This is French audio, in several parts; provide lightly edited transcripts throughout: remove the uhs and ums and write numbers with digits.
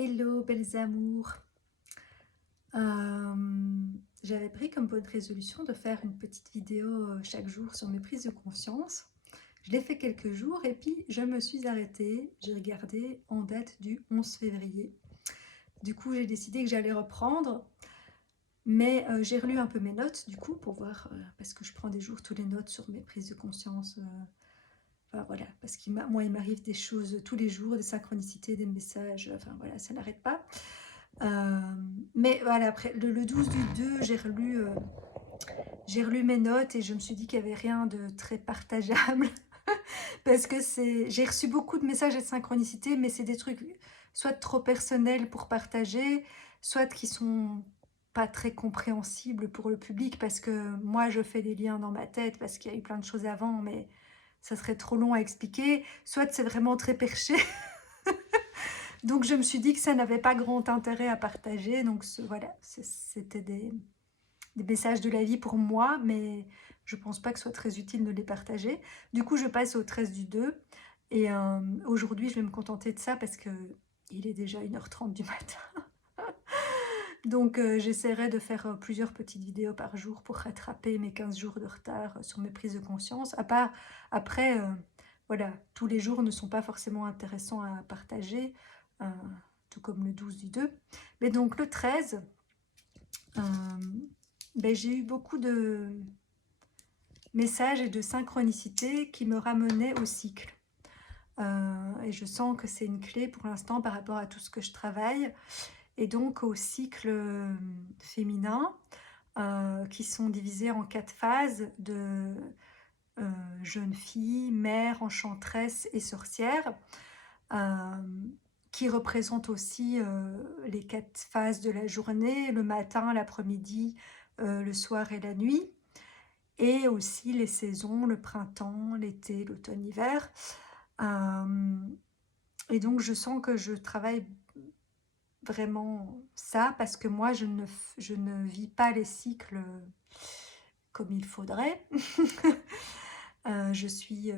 Hello, belles amours. J'avais pris comme bonne résolution de faire une petite vidéo chaque jour sur mes prises de conscience. Je l'ai fait quelques jours et puis je me suis arrêtée. J'ai regardé en date du 11 février. Du coup, j'ai décidé que j'allais reprendre. Mais j'ai relu un peu mes notes du coup pour voir, parce que je prends des jours tous les notes sur mes prises de conscience. Enfin voilà, parce qu'il m'arrive des choses tous les jours, des synchronicités, des messages, enfin voilà, ça n'arrête pas. Euh, mais voilà, après le 12 du 2, j'ai relu mes notes et je me suis dit qu'il n'y avait rien de très partageable. Parce que j'ai reçu beaucoup de messages et de synchronicité, mais c'est des trucs soit trop personnels pour partager, soit qui sont pas très compréhensibles pour le public, parce que moi je fais des liens dans ma tête, parce qu'il y a eu plein de choses avant, mais ça serait trop long à expliquer. Soit c'est vraiment très perché, donc je me suis dit que ça n'avait pas grand intérêt à partager. Donc voilà, c'était des messages de la vie pour moi, mais je pense pas que ce soit très utile de les partager. Du coup, je passe au 13 du 2. Et aujourd'hui, je vais me contenter de ça parce que il est déjà 1h30 du matin. Donc j'essaierai de faire plusieurs petites vidéos par jour pour rattraper mes 15 jours de retard sur mes prises de conscience. À part, après, voilà, tous les jours ne sont pas forcément intéressants à partager, euh, tout comme le 12 du 2. Mais donc le 13, euh, ben, j'ai eu beaucoup de messages et de synchronicité qui me ramenaient au cycle. Et je sens que c'est une clé pour l'instant par rapport à tout ce que je travaille. Et donc au cycle féminin, qui sont divisés en 4 phases de jeune fille, mère, enchanteresse et sorcière, euh, qui représentent aussi les 4 phases de la journée, le matin, l'après-midi, le soir et la nuit, et aussi les saisons, le printemps, l'été, l'automne, l'hiver. Et donc je sens que je travaille vraiment ça parce que moi je ne vis pas les cycles comme il faudrait. Je suis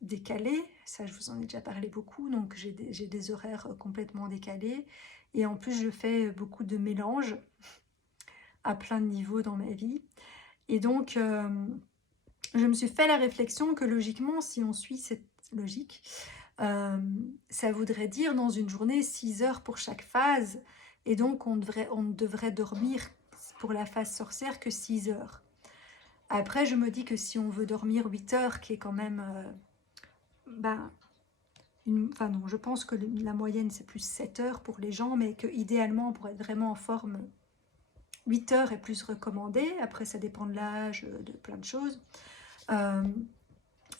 décalée, ça je vous en ai déjà parlé beaucoup, donc j'ai des horaires complètement décalés. Et en plus je fais beaucoup de mélanges à plein de niveaux dans ma vie. Et donc je me suis fait la réflexion que logiquement, si on suit cette logique, ça voudrait dire dans une journée 6 heures pour chaque phase. Et donc on ne devrait dormir pour la phase sorcière que 6 heures. Après, je me dis que si on veut dormir 8 heures, qui est quand même... ben, enfin non, je pense que la moyenne c'est plus 7 heures pour les gens, mais que idéalement pour être vraiment en forme, 8 heures est plus recommandé. Après, ça dépend de l'âge, de plein de choses. Euh,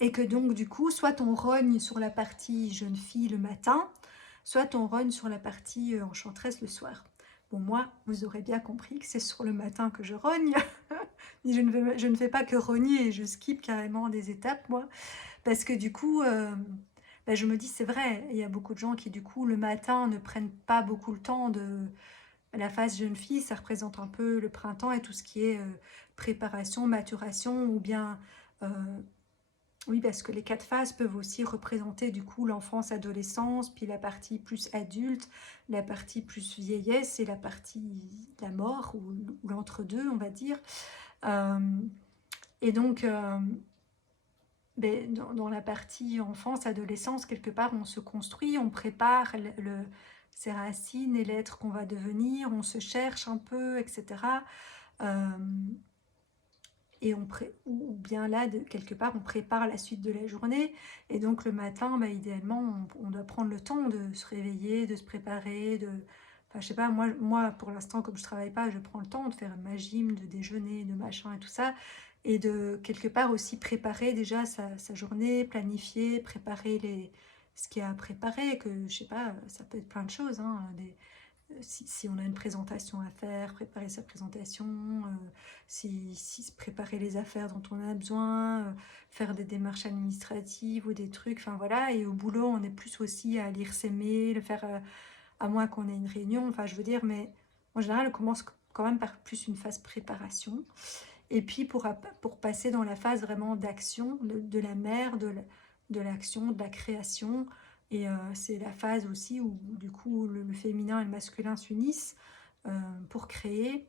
et que donc du coup, soit on rogne sur la partie jeune fille le matin, soit on rogne sur la partie enchanteresse le soir. Bon, moi, vous aurez bien compris que c'est sur le matin que je rogne. Je ne fais pas que rogner, je skip carrément des étapes, moi. Parce que du coup, ben, je me dis, c'est vrai, il y a beaucoup de gens qui, du coup, le matin, ne prennent pas beaucoup le temps de... La phase jeune fille, ça représente un peu le printemps et tout ce qui est préparation, maturation, ou bien... euh, oui, parce que les 4 phases peuvent aussi représenter du coup l'enfance, adolescence, puis la partie plus adulte, la partie plus vieillesse et la partie la mort ou l'entre-deux, on va dire. Euh, et donc, ben, dans la partie enfance, adolescence, quelque part, on se construit, on prépare ses racines et l'être qu'on va devenir, on se cherche un peu, etc. Euh, et ou bien là, quelque part, on prépare la suite de la journée. Et donc le matin, bah, idéalement, on doit prendre le temps de se réveiller, de se préparer, enfin, je sais pas, moi pour l'instant, comme je travaille pas, je prends le temps de faire ma gym, de déjeuner, de machin et tout ça. Et de quelque part aussi préparer déjà sa journée, planifier, préparer ce qu'il y a à préparer, que je sais pas, ça peut être plein de choses, hein, si on a une présentation à faire, préparer sa présentation, si préparer les affaires dont on a besoin, faire des démarches administratives ou des trucs, enfin voilà. Et au boulot, on est plus aussi à lire ses mails, faire, à moins qu'on ait une réunion, enfin je veux dire, mais en général, on commence quand même par plus une phase préparation. Et puis pour passer dans la phase vraiment d'action, de la mère, de l'action, de la création, Et c'est la phase aussi où du coup le féminin et le masculin s'unissent pour créer.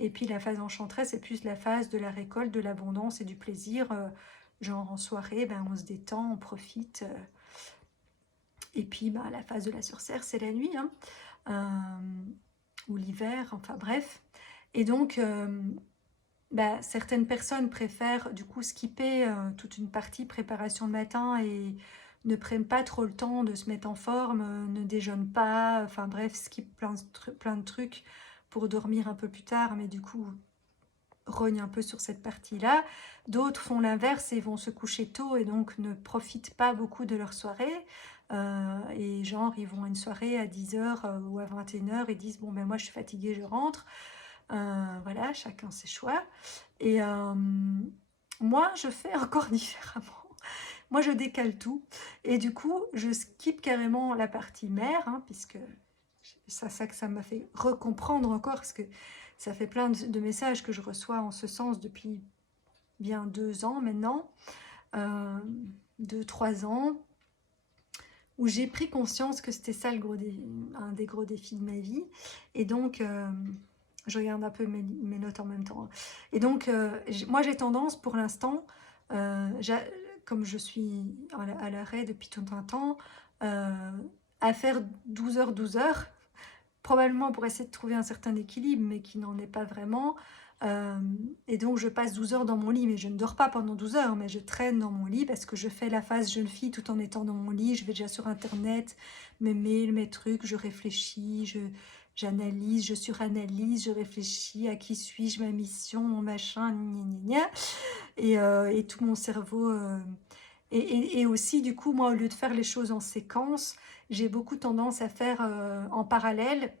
Et puis la phase enchanteresse, c'est plus la phase de la récolte, de l'abondance et du plaisir. Genre en soirée, ben, on se détend, on profite. Et puis ben, la phase de la sorcière, c'est la nuit, hein, ou l'hiver, enfin bref. Et donc, bah, certaines personnes préfèrent du coup skipper toute une partie préparation le matin et ne prennent pas trop le temps de se mettre en forme, ne déjeunent pas, enfin bref, skip plein de trucs pour dormir un peu plus tard, mais du coup rognent un peu sur cette partie-là. D'autres font l'inverse et vont se coucher tôt et donc ne profitent pas beaucoup de leur soirée. Et genre, ils vont à une soirée à 10h ou à 21h et disent, bon ben moi je suis fatiguée, je rentre. Voilà, chacun ses choix. Et moi, je fais encore différemment. Moi, je décale tout. Et du coup, je skip carrément la partie mère, hein, puisque ça m'a fait recomprendre encore, parce que ça fait plein de messages que je reçois en ce sens depuis bien 2 ans maintenant, 2, 3 ans, où j'ai pris conscience que c'était ça un des gros défis de ma vie. Et donc, je regarde un peu mes notes en même temps. Et donc, moi, j'ai tendance, pour l'instant, comme je suis à l'arrêt depuis tout un temps, à faire 12h, 12h, probablement pour essayer de trouver un certain équilibre, mais qui n'en est pas vraiment. Et donc, je passe 12 heures dans mon lit, mais je ne dors pas pendant 12 heures, mais je traîne dans mon lit parce que je fais la phase jeune fille tout en étant dans mon lit. Je vais déjà sur Internet, mes mails, mes trucs, je réfléchis, j'analyse, je suranalyse, je réfléchis à qui suis-je, ma mission, mon machin, gna gna gna. Et tout mon cerveau... et aussi, du coup, moi, au lieu de faire les choses en séquence, j'ai beaucoup tendance à faire en parallèle.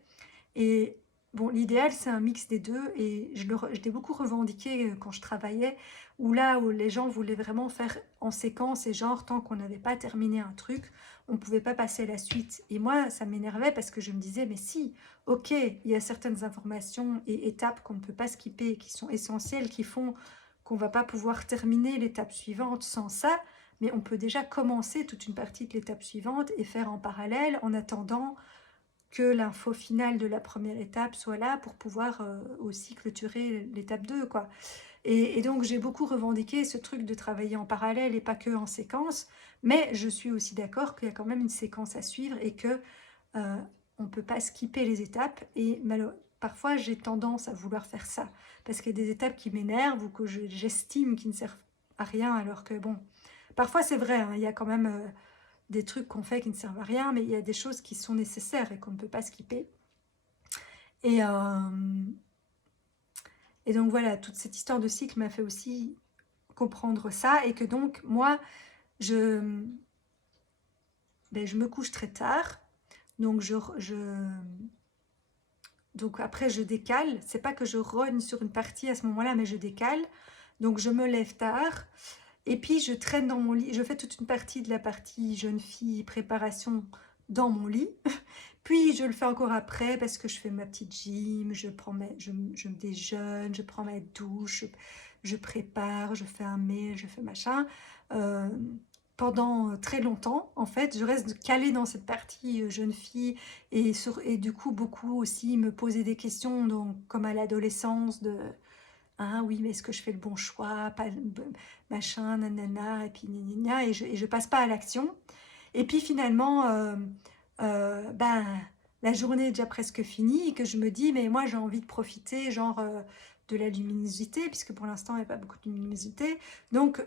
Et bon, l'idéal, c'est un mix des deux. Et je l'ai beaucoup revendiqué quand je travaillais, où les gens voulaient vraiment faire en séquence. Et genre, tant qu'on n'avait pas terminé un truc, on ne pouvait pas passer à la suite. Et moi, ça m'énervait parce que je me disais, mais si, ok, il y a certaines informations et étapes qu'on ne peut pas skipper, qui sont essentielles, qui font qu'on va pas pouvoir terminer l'étape suivante sans ça. Mais on peut déjà commencer toute une partie de l'étape suivante et faire en parallèle en attendant que l'info finale de la première étape soit là pour pouvoir aussi clôturer l'étape 2, quoi. Et donc, j'ai beaucoup revendiqué ce truc de travailler en parallèle et pas que en séquence, mais je suis aussi d'accord qu'il y a quand même une séquence à suivre et que on peut pas skipper les étapes. Et parfois, j'ai tendance à vouloir faire ça, parce qu'il y a des étapes qui m'énervent ou que j'estime qui ne servent à rien, alors que bon, parfois c'est vrai, hein, il y a quand même des trucs qu'on fait qui ne servent à rien, mais il y a des choses qui sont nécessaires et qu'on ne peut pas skipper. Et, et donc voilà, toute cette histoire de cycle m'a fait aussi comprendre ça, et que donc moi, je me couche très tard, donc donc après je décale, c'est pas que je rogne sur une partie à ce moment-là, mais je décale, donc je me lève tard, et puis je traîne dans mon lit, je fais toute une partie de la partie jeune fille, préparation dans mon lit, puis je le fais encore après parce que je fais ma petite gym, je me déjeune, je prends ma douche, je prépare, je fais un mail, je fais machin. Euh, Pendant très longtemps, en fait, je reste calée dans cette partie jeune fille et du coup beaucoup aussi me poser des questions, donc, comme à l'adolescence de ah oui, mais est-ce que je fais le bon choix, pas, machin, nanana, et puis gna gna gna, et je passe pas à l'action. Et puis finalement, ben, la journée est déjà presque finie et que je me dis, mais moi j'ai envie de profiter genre de la luminosité, puisque pour l'instant il n'y a pas beaucoup de luminosité. Donc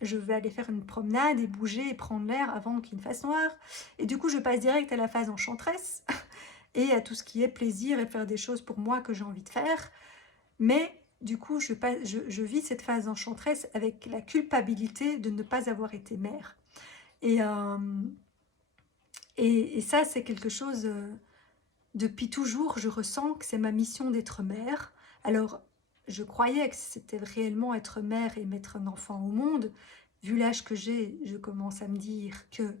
je vais aller faire une promenade et bouger et prendre l'air avant qu'il ne fasse noir. Et du coup je passe direct à la phase enchanteresse et à tout ce qui est plaisir et faire des choses pour moi que j'ai envie de faire. Mais du coup je vis cette phase enchanteresse avec la culpabilité de ne pas avoir été mère. Et, et ça, c'est quelque chose, depuis toujours, je ressens que c'est ma mission d'être mère. Alors, je croyais que c'était réellement être mère et mettre un enfant au monde. Vu l'âge que j'ai, je commence à me dire que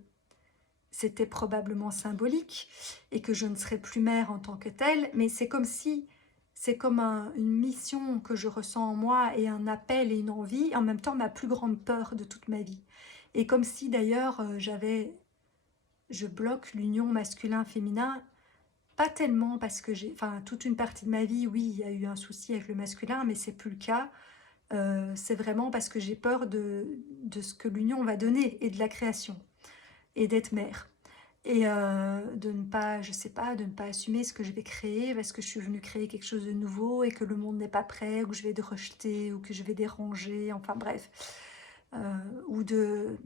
c'était probablement symbolique et que je ne serais plus mère en tant que telle. Mais c'est comme si, c'est comme une mission que je ressens en moi et un appel et une envie, en même temps ma plus grande peur de toute ma vie. Et comme si d'ailleurs j'avais je bloque l'union masculin-féminin. Pas tellement parce que enfin, toute une partie de ma vie, oui, il y a eu un souci avec le masculin, mais c'est plus le cas. C'est vraiment parce que j'ai peur de ce que l'union va donner et de la création et d'être mère. Et de ne pas, je sais pas, de ne pas assumer ce que je vais créer parce que je suis venue créer quelque chose de nouveau et que le monde n'est pas prêt, ou que je vais rejeter, ou que je vais déranger, enfin bref. Ou de...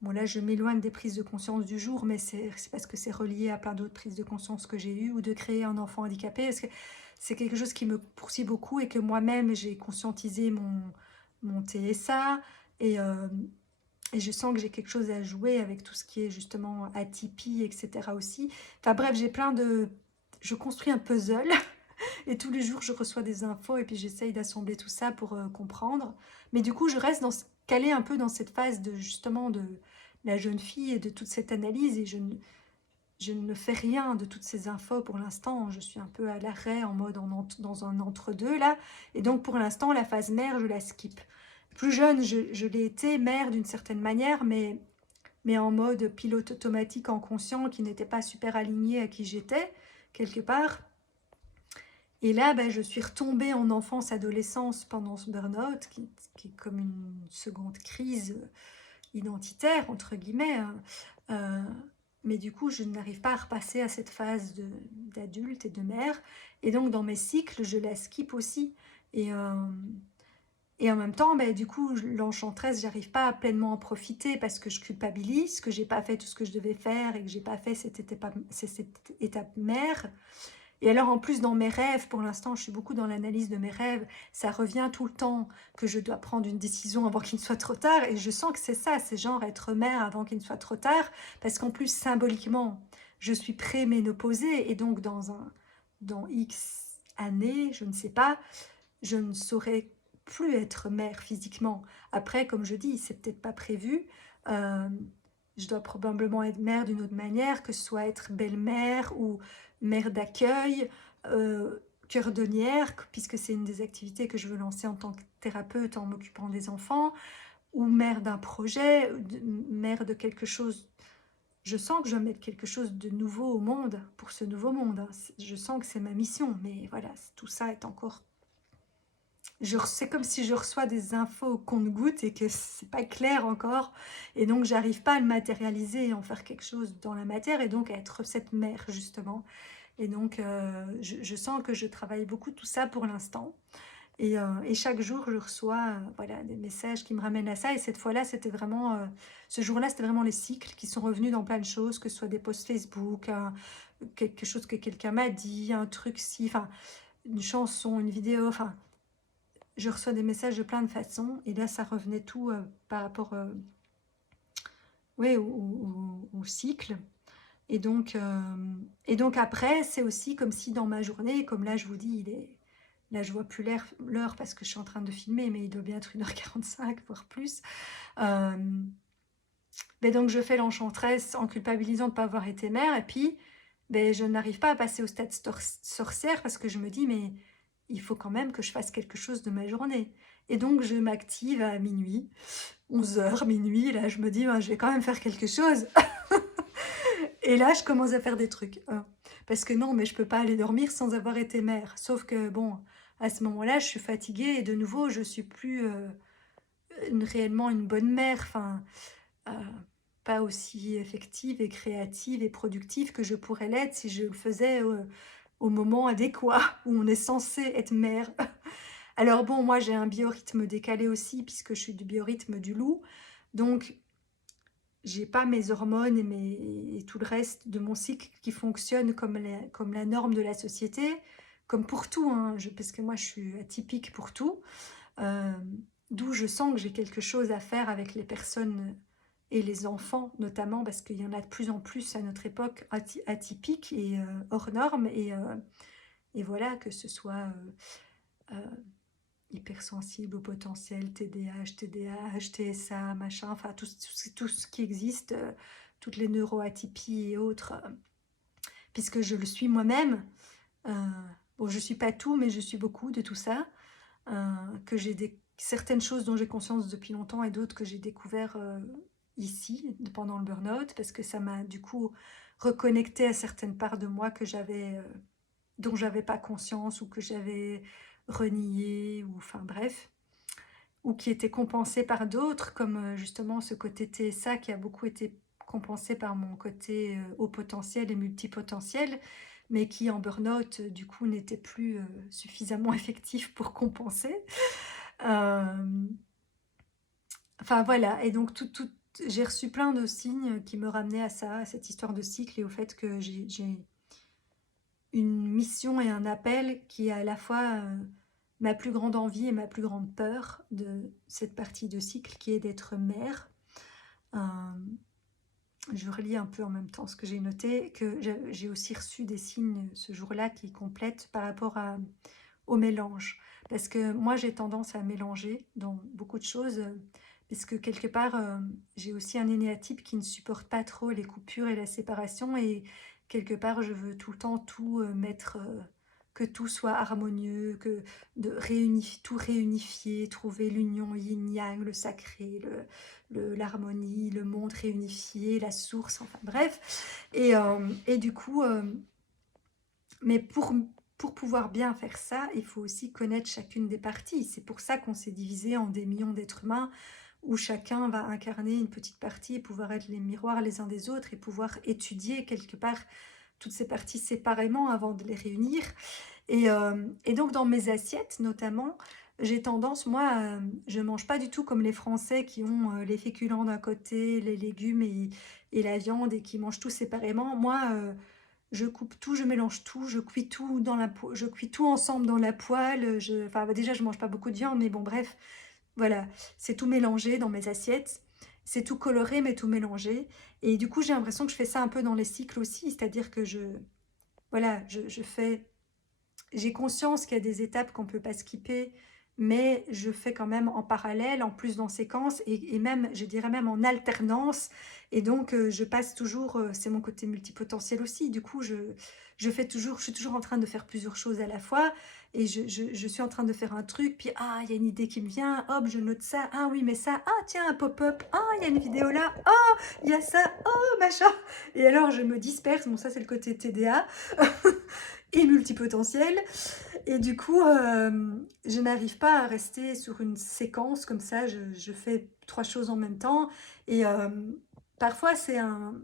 Bon là, je m'éloigne des prises de conscience du jour, mais c'est parce que c'est relié à plein d'autres prises de conscience que j'ai eues, ou de créer un enfant handicapé, parce que c'est quelque chose qui me poursuit beaucoup et que moi-même, j'ai conscientisé mon TSA, et, euh, et je sens que j'ai quelque chose à jouer avec tout ce qui est justement atypie, etc. aussi. Enfin bref, j'ai plein de... Je construis un puzzle et tous les jours je reçois des infos et puis j'essaye d'assembler tout ça pour comprendre. Mais du coup, je reste calée un peu dans cette phase de justement de la jeune fille et de toute cette analyse, et je ne fais rien de toutes ces infos pour l'instant. Je suis un peu à l'arrêt, en mode dans un entre-deux là. Et donc pour l'instant, la phase mère, je la skip. Plus jeune, je l'ai été mère d'une certaine manière, mais en mode pilote automatique inconscient qui n'était pas super aligné à qui j'étais, quelque part. Et là, ben, je suis retombée en enfance-adolescence pendant ce burn-out, qui est comme une seconde crise identitaire, entre guillemets. Hein. Euh, mais du coup, je n'arrive pas à repasser à cette phase d'adulte et de mère. Et donc, dans mes cycles, je la skip aussi. Et, euh, et en même temps, ben, du coup, l'enchanteresse, j'arrive pas à pleinement en profiter parce que je culpabilise, que j'ai pas fait tout ce que je devais faire et que j'ai pas fait cette étape mère. Et alors en plus dans mes rêves, pour l'instant je suis beaucoup dans l'analyse de mes rêves, ça revient tout le temps que je dois prendre une décision avant qu'il ne soit trop tard, et je sens que c'est ça, c'est genre être mère avant qu'il ne soit trop tard, parce qu'en plus symboliquement, je suis préménopausée, et donc dans X années, je ne sais pas, je ne saurais plus être mère physiquement. Après, comme je dis, c'est peut-être pas prévu, euh, je dois probablement être mère d'une autre manière, que ce soit être belle-mère ou mère d'accueil, cordonnière, puisque c'est une des activités que je veux lancer en tant que thérapeute en m'occupant des enfants, ou mère d'un projet, mère de quelque chose. Je sens que je vais mettre quelque chose de nouveau au monde, pour ce nouveau monde. Hein. Je sens que c'est ma mission, mais voilà, tout ça est encore... C'est comme si je reçois des infos au compte-gouttes et que c'est pas clair encore, et donc j'arrive pas à le matérialiser et en faire quelque chose dans la matière, et donc à être cette mère justement. Et donc je sens que je travaille beaucoup tout ça pour l'instant, et chaque jour je reçois voilà, des messages qui me ramènent à ça, et cette fois-là c'était vraiment ce jour-là c'était vraiment les cycles qui sont revenus dans plein de choses, que ce soit des posts Facebook, quelque chose que quelqu'un m'a dit, un truc si, enfin une chanson, une vidéo, enfin je reçois des messages de plein de façons, et là ça revenait tout par rapport ouais, au cycle. Et donc après, c'est aussi comme si dans ma journée, comme là je vous dis, là je vois plus l'heure parce que je suis en train de filmer, mais il doit bien être 1h45, voire plus. Euh, mais donc je fais l'enchanteresse en culpabilisant de ne pas avoir été mère, et puis ben, je n'arrive pas à passer au stade sorcière parce que je me dis, mais il faut quand même que je fasse quelque chose de ma journée. Et donc je m'active à minuit, 11h, minuit, et là je me dis, ben, je vais quand même faire quelque chose. Et là, je commence à faire des trucs. Hein. Parce que non, mais je peux pas aller dormir sans avoir été mère. Sauf que, bon, à ce moment-là, je suis fatiguée et de nouveau, je suis plus réellement une bonne mère. Enfin, euh, pas aussi effective et créative et productive que je pourrais l'être si je le faisais au moment adéquat où on est censé être mère. Alors bon, moi, j'ai un biorhythme décalé aussi puisque je suis du biorhythme du loup. Donc, j'ai pas mes hormones et tout le reste de mon cycle qui fonctionne comme la norme de la société, comme pour tout, hein, parce que moi je suis atypique pour tout, euh, d'où je sens que j'ai quelque chose à faire avec les personnes et les enfants notamment, parce qu'il y en a de plus en plus à notre époque atypiques et hors normes, et voilà, que ce soit euh, hypersensible au potentiel, TDAH, TDAH, TSA, machin, enfin tout ce qui existe, toutes les neuroatypies et autres, puisque je le suis moi-même. Euh, bon, je ne suis pas tout, mais je suis beaucoup de tout ça, que j'ai certaines choses dont j'ai conscience depuis longtemps et d'autres que j'ai découvert ici, pendant le burn-out, parce que ça m'a du coup reconnecté à certaines parts de moi que j'avais, dont j'avais pas conscience ou que j'avais renié ou enfin bref, ou qui étaient compensées par d'autres, comme justement ce côté TSA qui a beaucoup été compensé par mon côté haut potentiel et multipotentiel, mais qui en burn-out, du coup, n'était plus suffisamment effectif pour compenser. Euh, Enfin voilà, et donc j'ai reçu plein de signes qui me ramenaient à ça, à cette histoire de cycle et au fait que j'ai une mission et un appel qui est à la fois ma plus grande envie et ma plus grande peur de cette partie de cycle qui est d'être mère. Euh, je relis un peu en même temps ce que j'ai noté, que j'ai aussi reçu des signes ce jour-là qui complètent par rapport au mélange. Parce que moi, j'ai tendance à mélanger dans beaucoup de choses, parce que quelque part, j'ai aussi un énéatype qui ne supporte pas trop les coupures et la séparation, et quelque part, je veux tout le temps tout mettre, que tout soit harmonieux, que tout réunifier, trouver l'union yin-yang, le sacré, l'harmonie, le monde réunifié, la source, enfin bref. Et du coup, mais pour pouvoir bien faire ça, il faut aussi connaître chacune des parties. C'est pour ça qu'on s'est divisé en des millions d'êtres humains, où chacun va incarner une petite partie et pouvoir être les miroirs les uns des autres et pouvoir étudier quelque part toutes ces parties séparément avant de les réunir. Et donc dans mes assiettes notamment, j'ai tendance, moi, je mange pas du tout comme les Français qui ont les féculents d'un côté, les légumes et la viande et qui mangent tout séparément. Moi, je coupe tout, je mélange tout, je cuis tout je cuis tout ensemble dans la poêle. Enfin, déjà, je mange pas beaucoup de viande, mais bon, bref, voilà, c'est tout mélangé dans mes assiettes. C'est tout coloré, mais tout mélangé. Et du coup, j'ai l'impression que je fais ça un peu dans les cycles aussi, c'est-à-dire que voilà, je fais j'ai conscience qu'il y a des étapes qu'on ne peut pas skipper, mais je fais quand même en parallèle, en plus dans séquence, et même, je dirais même en alternance. Et donc, je passe toujours, c'est mon côté multipotentiel aussi, du coup, je suis toujours en train de faire plusieurs choses à la fois, et je suis en train de faire un truc, puis ah, il y a une idée qui me vient, hop, je note ça, ah oui, mais ça, ah tiens, un pop-up, ah, il y a une vidéo là, ah, il y a ça, oh, machin. Et alors, je me disperse, bon, ça, c'est le côté TDA. Et multipotentiel. Et du coup, je n'arrive pas à rester sur une séquence comme ça. Je fais trois choses en même temps. Et parfois, c'est un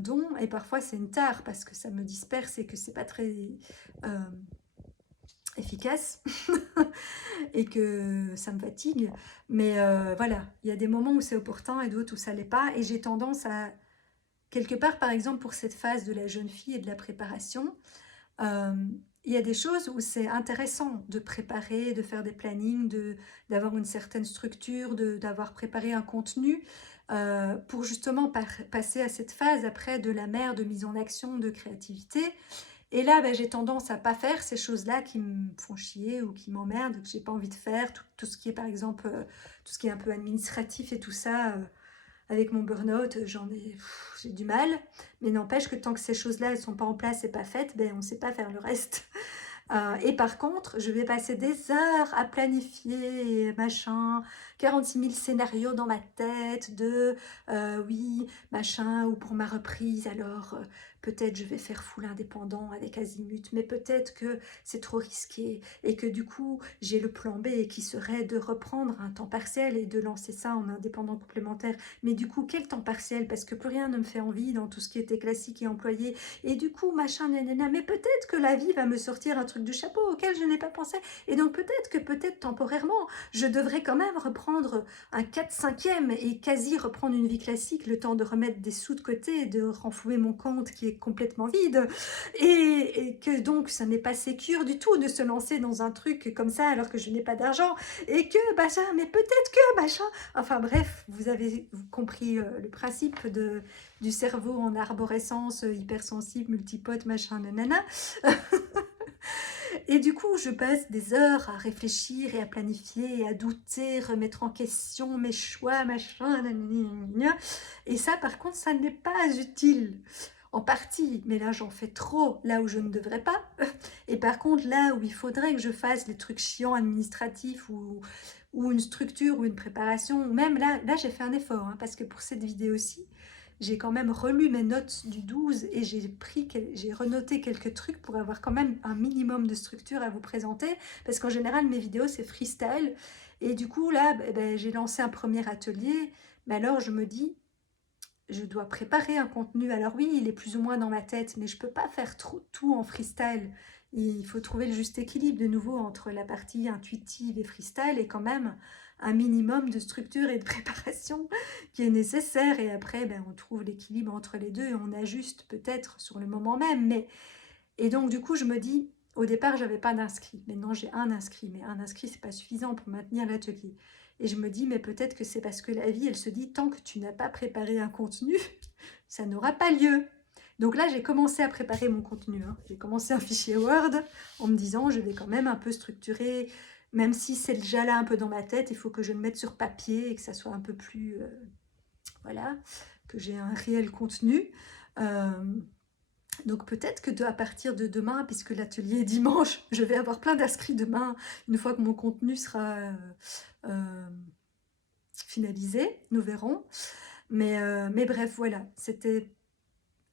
don et parfois, c'est une tare parce que ça me disperse et que c'est pas très euh, efficace et que ça me fatigue. Mais voilà, il y a des moments où c'est opportun et d'autres où ça l'est pas. Et j'ai tendance à, quelque part, par exemple, pour cette phase de la jeune fille et de la préparation, euh, il y a des choses où c'est intéressant de préparer, de faire des plannings, d'avoir une certaine structure, d'avoir préparé un contenu pour justement passer à cette phase après de la mer, de mise en action, de créativité. Et là, ben, j'ai tendance à pas faire ces choses-là qui me font chier ou qui m'emmerdent, que j'ai pas envie de faire. Tout ce qui est par exemple, tout ce qui est un peu administratif et tout ça. Avec mon burn-out, j'ai du mal. Mais n'empêche que tant que ces choses-là, elles sont pas en place et pas faites, ben, on ne sait pas faire le reste. Et par contre, je vais passer des heures à planifier, machin, 46 000 scénarios dans ma tête de oui, machin, ou pour ma reprise, alors peut-être je vais faire full indépendant avec Azimut, mais peut-être que c'est trop risqué et que du coup, j'ai le plan B qui serait de reprendre un temps partiel et de lancer ça en indépendant complémentaire. Mais du coup, quel temps partiel? Parce que plus rien ne me fait envie dans tout ce qui était classique et employé. Et du coup, machin, nanana, mais peut-être que la vie va me sortir un truc du chapeau auquel je n'ai pas pensé. Et donc peut-être temporairement, je devrais quand même reprendre un 4/5e et quasi reprendre une vie classique, le temps de remettre des sous de côté, de renflouer mon compte qui est complètement vide. Et que donc, ça n'est pas sécure du tout de se lancer dans un truc comme ça alors que je n'ai pas d'argent. Et que, machin, mais peut-être que, machin. Enfin bref, vous avez compris le principe du cerveau en arborescence, hypersensible, multipote, machin, nanana. Et du coup, je passe des heures à réfléchir et à planifier et à douter, remettre en question mes choix, machin, nanana. Et ça, par contre, ça n'est pas utile. en partie, mais là j'en fais trop, là où je ne devrais pas. Et par contre, là où il faudrait que je fasse les trucs chiants administratifs ou une structure ou une préparation, ou même là j'ai fait un effort, hein, parce que pour cette vidéo-ci, j'ai quand même relu mes notes du 12 et j'ai renoté quelques trucs pour avoir quand même un minimum de structure à vous présenter, parce qu'en général mes vidéos c'est freestyle, et du coup là j'ai lancé un premier atelier, mais alors je me dis, je dois préparer un contenu. Alors oui, il est plus ou moins dans ma tête, mais je peux pas faire tout en freestyle. Il faut trouver le juste équilibre de nouveau entre la partie intuitive et freestyle, et quand même un minimum de structure et de préparation qui est nécessaire. Et après, on trouve l'équilibre entre les deux et on ajuste peut-être sur le moment même. Et donc du coup, je me dis, au départ, j'avais pas d'inscrit. Maintenant, j'ai un inscrit. Mais un inscrit, c'est pas suffisant pour maintenir l'atelier. Et je me dis, mais peut-être que c'est parce que la vie, elle se dit, tant que tu n'as pas préparé un contenu, ça n'aura pas lieu. Donc là, j'ai commencé à préparer mon contenu, hein. J'ai commencé un fichier Word en me disant, je vais quand même un peu structurer, même si c'est déjà là un peu dans ma tête, il faut que je le mette sur papier et que ça soit un peu plus, voilà, que j'ai un réel contenu. Donc peut-être que à partir de demain, puisque l'atelier est dimanche, je vais avoir plein d'inscrits demain, une fois que mon contenu sera finalisé, nous verrons. Mais bref, voilà, c'était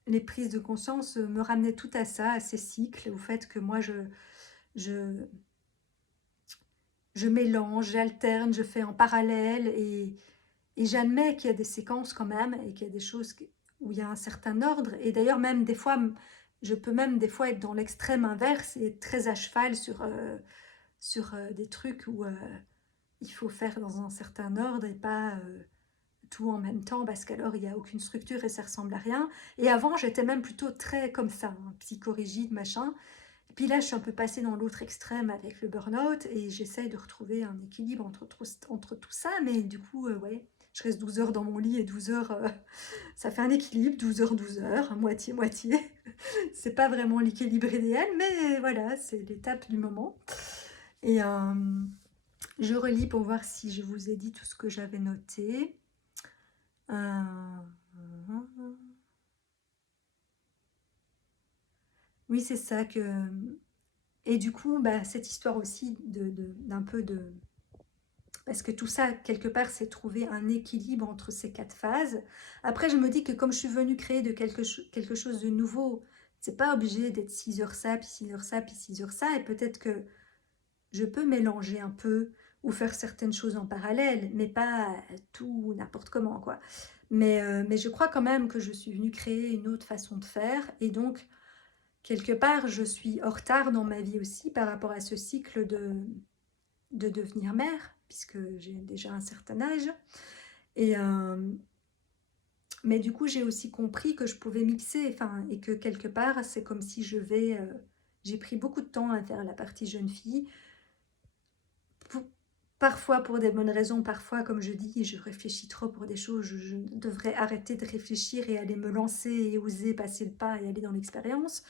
les prises de conscience me ramenaient tout à ça, à ces cycles, au fait que moi je mélange, j'alterne, je fais en parallèle, et j'admets qu'il y a des séquences quand même, et qu'il y a des choses où il y a un certain ordre. Et d'ailleurs, même des fois, je peux même des fois être dans l'extrême inverse et être très à cheval sur des trucs où il faut faire dans un certain ordre et pas tout en même temps, parce qu'alors il n'y a aucune structure et ça ressemble à rien. Et avant, j'étais même plutôt très comme ça, hein, psychorigide, machin. Et puis là, je suis un peu passée dans l'autre extrême avec le burn-out, et j'essaye de retrouver un équilibre entre tout ça, mais du coup, ouais, je reste 12 heures dans mon lit, et 12 heures, ça fait un équilibre, 12 heures, moitié-moitié. C'est pas vraiment l'équilibre idéal, mais voilà, c'est l'étape du moment. Et je relis pour voir si je vous ai dit tout ce que j'avais noté. Oui, c'est ça que... Et du coup, cette histoire aussi d'un peu de... Parce que tout ça, quelque part, c'est trouver un équilibre entre ces 4 phases. Après, je me dis que comme je suis venue créer quelque chose de nouveau, c'est pas obligé d'être 6 heures ça, puis 6 heures ça, puis 6 heures ça. Et peut-être que je peux mélanger un peu ou faire certaines choses en parallèle, mais pas tout n'importe comment, quoi. Mais je crois quand même que je suis venue créer une autre façon de faire. Et donc, quelque part, je suis en retard dans ma vie aussi par rapport à ce cycle de devenir mère, puisque j'ai déjà un certain âge. Mais du coup, j'ai aussi compris que je pouvais mixer, et que quelque part, c'est comme si j'ai pris beaucoup de temps à faire la partie jeune fille, parfois pour des bonnes raisons, parfois, comme je dis, je réfléchis trop pour des choses, je devrais arrêter de réfléchir et aller me lancer et oser passer le pas et aller dans l'expérience.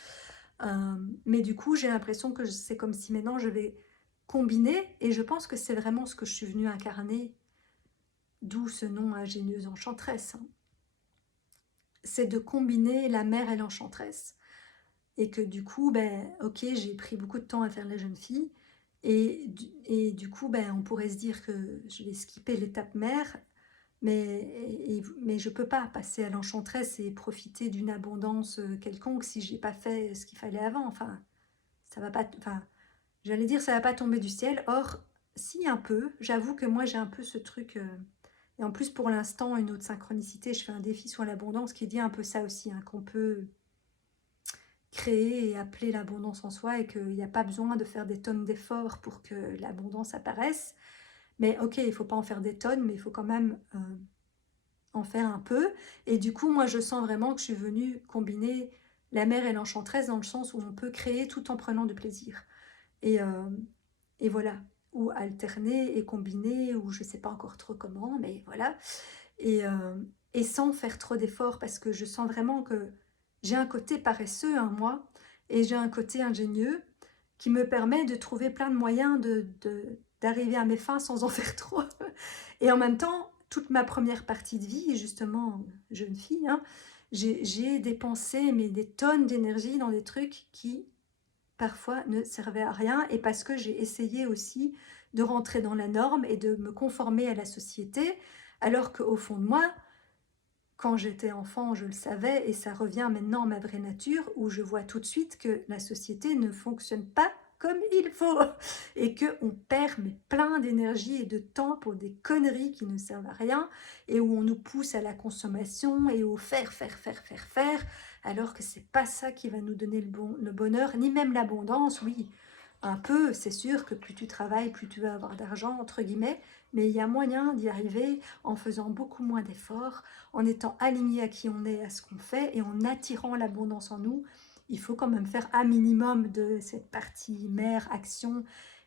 Mais du coup, j'ai l'impression que c'est comme si maintenant je vais combiner, et je pense que c'est vraiment ce que je suis venue incarner, d'où ce nom ingénieuse enchanteresse. C'est de combiner la mère et l'enchanteresse. Et que du coup, ok, j'ai pris beaucoup de temps à faire la jeune fille, et du coup, on pourrait se dire que je vais skipper l'étape mère, mais je ne peux pas passer à l'enchanteresse et profiter d'une abondance quelconque si je n'ai pas fait ce qu'il fallait avant. Enfin, ça va pas, j'allais dire ça va pas tomber du ciel. Or, si un peu, j'avoue que moi j'ai un peu ce truc. Et en plus, pour l'instant, une autre synchronicité, je fais un défi sur l'abondance qui dit un peu ça aussi, hein, qu'on peut créer et appeler l'abondance en soi, et qu'il n'y a pas besoin de faire des tonnes d'efforts pour que l'abondance apparaisse. Mais ok, il ne faut pas en faire des tonnes, mais il faut quand même en faire un peu. Et du coup, moi, je sens vraiment que je suis venue combiner la mère et l'enchanteresse, dans le sens où on peut créer tout en prenant du plaisir. Et voilà, ou alterner et combiner, ou je ne sais pas encore trop comment, mais voilà. Et sans faire trop d'efforts, parce que je sens vraiment que j'ai un côté paresseux, hein, moi, et j'ai un côté ingénieux qui me permet de trouver plein de moyens d'arriver à mes fins sans en faire trop. Et en même temps, toute ma première partie de vie, justement jeune fille, hein, J'ai dépensé mais des tonnes d'énergie dans des trucs qui parfois ne servaient à rien, et parce que j'ai essayé aussi de rentrer dans la norme et de me conformer à la société, alors qu'au fond de moi, quand j'étais enfant, je le savais, et ça revient maintenant à ma vraie nature, où je vois tout de suite que la société ne fonctionne pas comme il faut, et qu'on perd mais plein d'énergie et de temps pour des conneries qui ne servent à rien, et où on nous pousse à la consommation et au faire, faire, faire, faire, faire, alors que c'est pas ça qui va nous donner le bonheur, ni même l'abondance. Oui, un peu, c'est sûr que plus tu travailles, plus tu vas avoir d'argent, entre guillemets, mais il y a moyen d'y arriver en faisant beaucoup moins d'efforts, en étant aligné à qui on est, à ce qu'on fait, et en attirant l'abondance en nous. Il faut quand même faire un minimum de cette partie mère, action,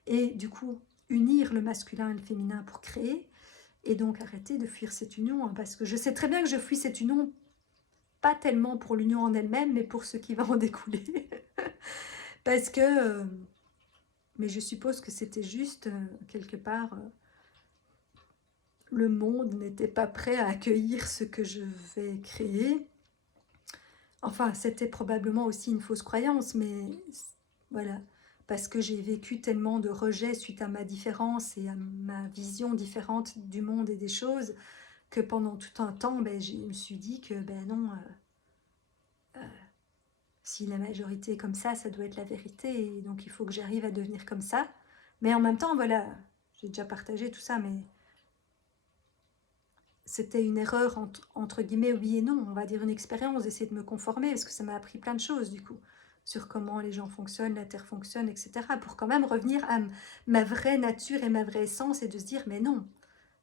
et du coup unir le masculin et le féminin pour créer, et donc arrêter de fuir cette union, hein, parce que je sais très bien que je fuis cette union, pas tellement pour l'union en elle-même, mais pour ce qui va en découler. Parce que, mais je suppose que c'était juste, quelque part, le monde n'était pas prêt à accueillir ce que je vais créer. Enfin, c'était probablement aussi une fausse croyance, mais voilà. Parce que j'ai vécu tellement de rejet suite à ma différence et à ma vision différente du monde et des choses, que pendant tout un temps, ben, je me suis dit que ben non, si la majorité est comme ça doit être la vérité, et donc il faut que j'arrive à devenir comme ça. Mais en même temps, voilà, j'ai déjà partagé tout ça, mais c'était une erreur, entre guillemets, oui et non, on va dire une expérience, d'essayer de me conformer, parce que ça m'a appris plein de choses, du coup, sur comment les gens fonctionnent, la Terre fonctionne, etc., pour quand même revenir à ma vraie nature et ma vraie essence, et de se dire, mais non,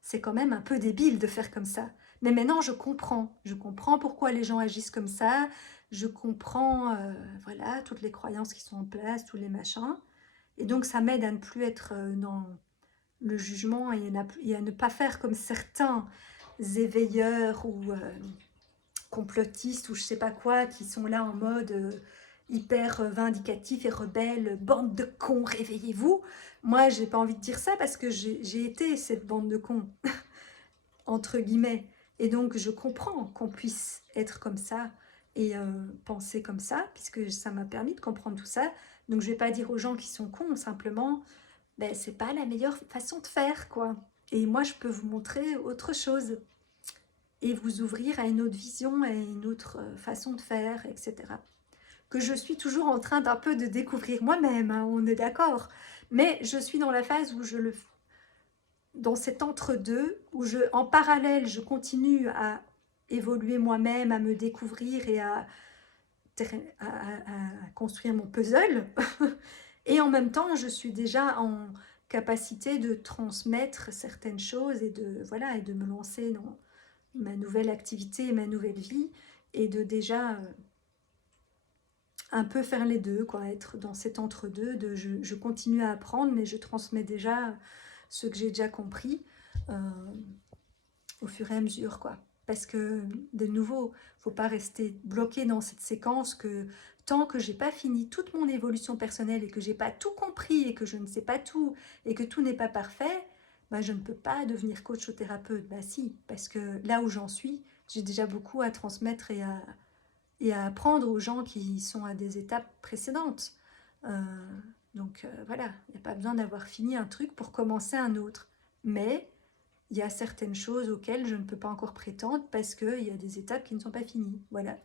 c'est quand même un peu débile de faire comme ça. Mais maintenant, je comprends pourquoi les gens agissent comme ça, je comprends, voilà, toutes les croyances qui sont en place, tous les machins, et donc ça m'aide à ne plus être dans le jugement, et à ne pas faire comme certains éveilleurs ou complotistes ou je sais pas quoi, qui sont là en mode hyper vindicatif et rebelle, bande de cons, réveillez-vous. Moi, j'ai pas envie de dire ça, parce que j'ai été cette bande de cons, entre guillemets. Et donc, je comprends qu'on puisse être comme ça et penser comme ça, puisque ça m'a permis de comprendre tout ça. Donc, je vais pas dire aux gens qui sont cons, simplement, ben, c'est pas la meilleure façon de faire, quoi. Et moi, je peux vous montrer autre chose et vous ouvrir à une autre vision, à une autre façon de faire, etc. Que je suis toujours en train d'un peu de découvrir moi-même, hein, on est d'accord. Mais je suis dans la phase où dans cet entre-deux, où en parallèle, je continue à évoluer moi-même, à me découvrir et à construire mon puzzle. Et en même temps, je suis déjà en capacité de transmettre certaines choses, et voilà, et de me lancer dans ma nouvelle activité, ma nouvelle vie, et de déjà un peu faire les deux, quoi, être dans cet entre-deux, je continue à apprendre, mais je transmets déjà ce que j'ai déjà compris euh, au fur et à mesure, quoi. Parce que, de nouveau, faut pas rester bloqué dans cette séquence, que tant que j'ai pas fini toute mon évolution personnelle, et que j'ai pas tout compris, et que je ne sais pas tout, et que tout n'est pas parfait, bah, je ne peux pas devenir coach ou thérapeute. Bah si, parce que là où j'en suis, j'ai déjà beaucoup à transmettre et à apprendre aux gens qui sont à des étapes précédentes. Euh, donc voilà, il n'y a pas besoin d'avoir fini un truc pour commencer un autre. Mais il y a certaines choses auxquelles je ne peux pas encore prétendre, parce qu'il y a des étapes qui ne sont pas finies. Voilà.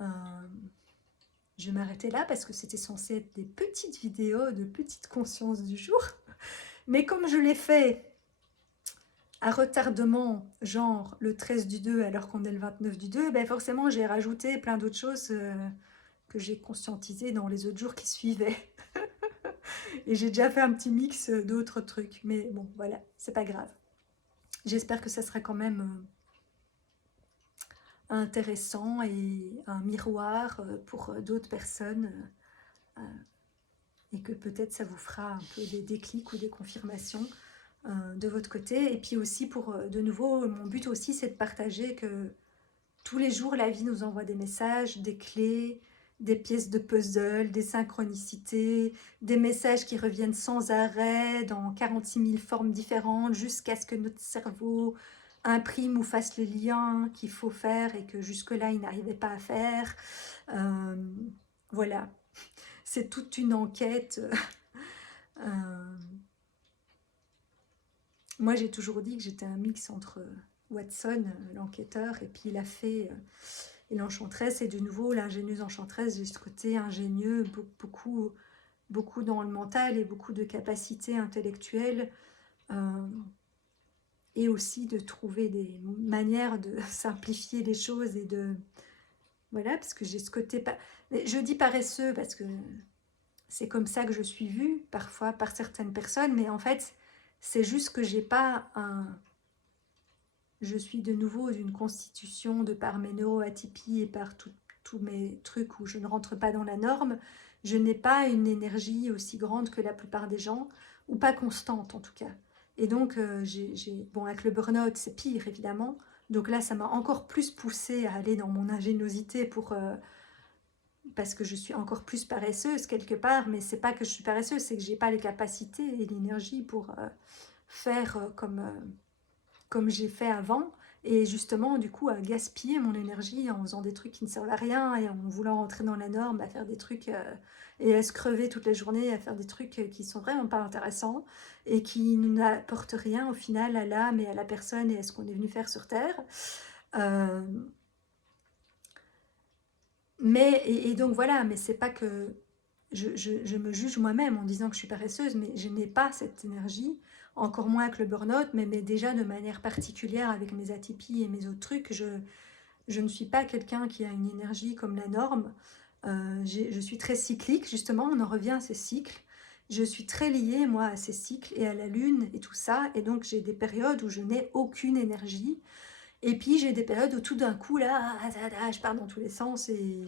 Euh, je vais m'arrêter là, parce que c'était censé être des petites vidéos de petite conscience du jour. Mais comme je l'ai fait à retardement, genre le 13 du 2 alors qu'on est le 29 du 2, ben forcément j'ai rajouté plein d'autres choses que j'ai conscientisées dans les autres jours qui suivaient. Et j'ai déjà fait un petit mix d'autres trucs. Mais bon, voilà, c'est pas grave. J'espère que ça sera quand même intéressant et un miroir pour d'autres personnes, et que peut-être ça vous fera un peu des déclics ou des confirmations de votre côté. Et puis aussi, pour de nouveau, mon but aussi, c'est de partager que tous les jours, la vie nous envoie des messages, des clés, des pièces de puzzle, des synchronicités, des messages qui reviennent sans arrêt dans 46 000 formes différentes, jusqu'à ce que notre cerveau imprime ou fasse les liens qu'il faut faire et que jusque-là, il n'arrivait pas à faire. Euh, voilà, c'est toute une enquête. Euh, Moi, j'ai toujours dit que j'étais un mix entre Watson, l'enquêteur, et puis la fée et l'enchanteresse. Et de nouveau, l'ingénieuse enchanteresse, j'ai ce côté ingénieux, beaucoup, beaucoup dans le mental et beaucoup de capacités intellectuelles. euh, et aussi de trouver des manières de simplifier les choses et de... Voilà, parce que j'ai ce côté... Je dis paresseux parce que c'est comme ça que je suis vue, parfois, par certaines personnes, mais en fait, c'est juste que j'ai pas un... Je suis de nouveau d'une constitution de par mes neuroatypies et par tous mes trucs où je ne rentre pas dans la norme. Je n'ai pas une énergie aussi grande que la plupart des gens, ou pas constante en tout cas. Et donc, bon, avec le burn-out, c'est pire évidemment. Donc là, ça m'a encore plus poussée à aller dans mon ingéniosité parce que je suis encore plus paresseuse quelque part. Mais c'est pas que je suis paresseuse, c'est que j'ai pas les capacités et l'énergie pour faire comme j'ai fait avant, et justement du coup à gaspiller mon énergie en faisant des trucs qui ne servent à rien et en voulant rentrer dans la norme, à faire des trucs et à se crever toute la journée, à faire des trucs qui sont vraiment pas intéressants et qui n'apportent rien au final à l'âme et à la personne et à ce qu'on est venu faire sur Terre. Euh, et donc voilà, mais c'est pas que je me juge moi-même en disant que je suis paresseuse, mais je n'ai pas cette énergie, encore moins avec le burn-out, mais déjà de manière particulière avec mes atypies et mes autres trucs. Je ne suis pas quelqu'un qui a une énergie comme la norme. Je suis très cyclique, justement, on en revient à ces cycles. Je suis très liée, moi, à ces cycles et à la lune et tout ça, et donc j'ai des périodes où je n'ai aucune énergie. Et puis j'ai des périodes où tout d'un coup, là, je pars dans tous les sens et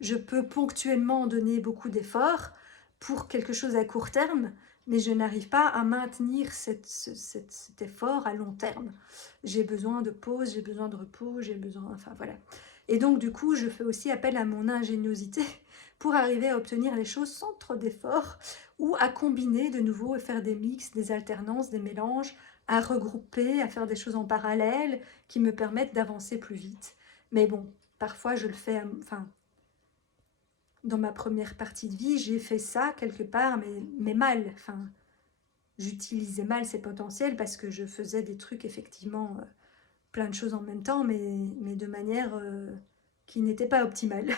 je peux ponctuellement donner beaucoup d'efforts pour quelque chose à court terme, mais je n'arrive pas à maintenir cet effort à long terme. J'ai besoin de pause, j'ai besoin de repos, j'ai besoin... Enfin voilà. Et donc du coup, je fais aussi appel à mon ingéniosité pour arriver à obtenir les choses sans trop d'efforts ou à combiner de nouveau et faire des mix, des alternances, des mélanges, à regrouper, à faire des choses en parallèle qui me permettent d'avancer plus vite. Mais bon, parfois je le fais, enfin, dans ma première partie de vie, j'ai fait ça quelque part, mais mal. Enfin, j'utilisais mal ces potentiels parce que je faisais des trucs, effectivement, plein de choses en même temps, mais de manière qui n'était pas optimale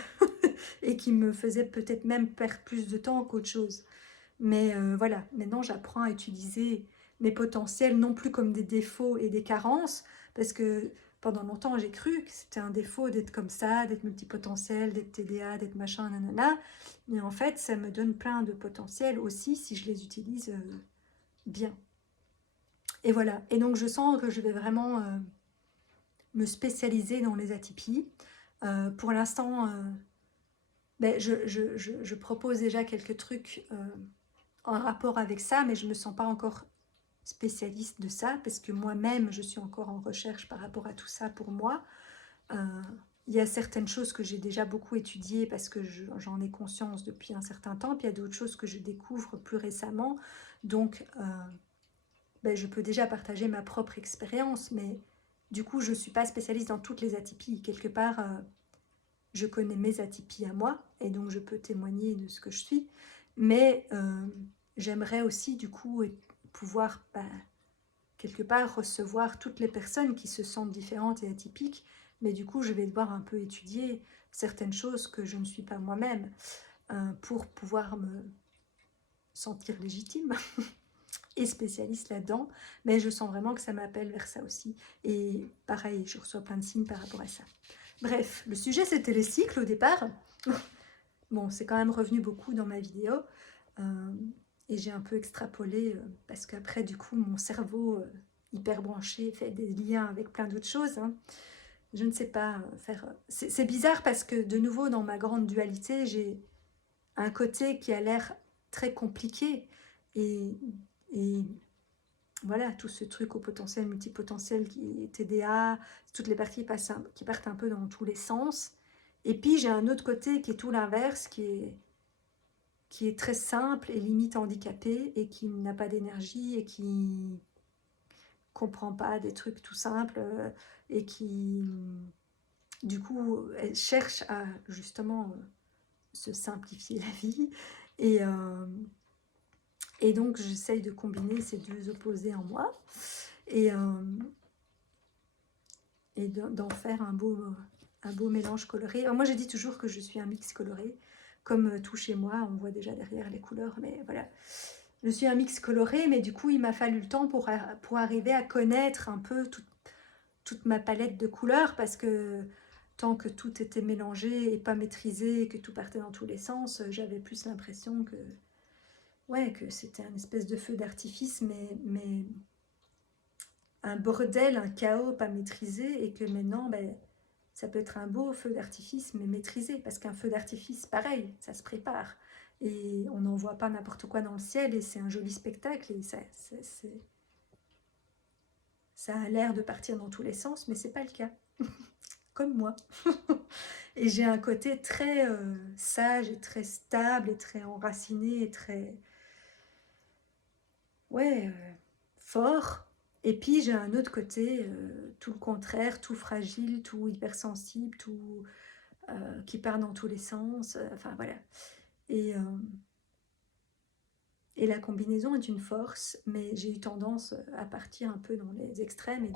et qui me faisait peut-être même perdre plus de temps qu'autre chose. Mais voilà, maintenant j'apprends à utiliser mes potentiels non plus comme des défauts et des carences, parce que pendant longtemps j'ai cru que c'était un défaut d'être comme ça, d'être multipotentiel, d'être TDA, d'être machin, nanana. Mais en fait, ça me donne plein de potentiels aussi si je les utilise bien. Et voilà. Et donc je sens que je vais vraiment me spécialiser dans les atypies. Pour l'instant, ben, je propose déjà quelques trucs en rapport avec ça, mais je ne me sens pas encore spécialiste de ça, parce que moi-même, je suis encore en recherche par rapport à tout ça pour moi. Euh, il y a certaines choses que j'ai déjà beaucoup étudiées parce que j'en ai conscience depuis un certain temps, puis il y a d'autres choses que je découvre plus récemment. Donc, ben, je peux déjà partager ma propre expérience, mais du coup, je ne suis pas spécialiste dans toutes les atypies. Quelque part, je connais mes atypies à moi, et donc je peux témoigner de ce que je suis. Mais j'aimerais aussi, du coup, pouvoir, bah, quelque part, recevoir toutes les personnes qui se sentent différentes et atypiques. Mais du coup, je vais devoir un peu étudier certaines choses que je ne suis pas moi-même pour pouvoir me sentir légitime et spécialiste là-dedans. Mais je sens vraiment que ça m'appelle vers ça aussi. Et pareil, je reçois plein de signes par rapport à ça. Bref, le sujet c'était les cycles au départ. Bon, c'est quand même revenu beaucoup dans ma vidéo. Euh, et j'ai un peu extrapolé parce qu'après, du coup, mon cerveau hyper branché fait des liens avec plein d'autres choses. Hein. Je ne sais pas faire... C'est bizarre parce que, de nouveau, dans ma grande dualité, j'ai un côté qui a l'air très compliqué. Et voilà, tout ce truc au potentiel, multipotentiel, qui est TDA, toutes les parties qui partent un peu dans tous les sens. Et puis j'ai un autre côté qui est tout l'inverse, qui est très simple et limite handicapé et qui n'a pas d'énergie et qui comprend pas des trucs tout simples et qui, du coup, elle cherche à justement se simplifier la vie. Et, euh, et donc, j'essaye de combiner ces deux opposés en moi et, d'en faire un beau mélange coloré. Alors moi, je dis toujours que je suis un mix coloré, comme tout chez moi, on voit déjà derrière les couleurs, mais voilà. Je suis un mix coloré, mais du coup, il m'a fallu le temps pour arriver à connaître un peu toute ma palette de couleurs, parce que tant que tout était mélangé et pas maîtrisé, et que tout partait dans tous les sens, j'avais plus l'impression que, ouais, que c'était un espèce de feu d'artifice, mais un bordel, un chaos pas maîtrisé, et que maintenant, ben, ça peut être un beau feu d'artifice, mais maîtrisé, parce qu'un feu d'artifice, pareil, ça se prépare. Et on n'envoie pas n'importe quoi dans le ciel, et c'est un joli spectacle, et ça a l'air de partir dans tous les sens, mais c'est pas le cas. Comme moi. Et j'ai un côté très sage, et très stable, et très enraciné, et très, ouais, fort. Et puis j'ai un autre côté, tout le contraire, tout fragile, tout hypersensible, tout qui part dans tous les sens. Enfin voilà. Et, euh, et la combinaison est une force, mais j'ai eu tendance à partir un peu dans les extrêmes.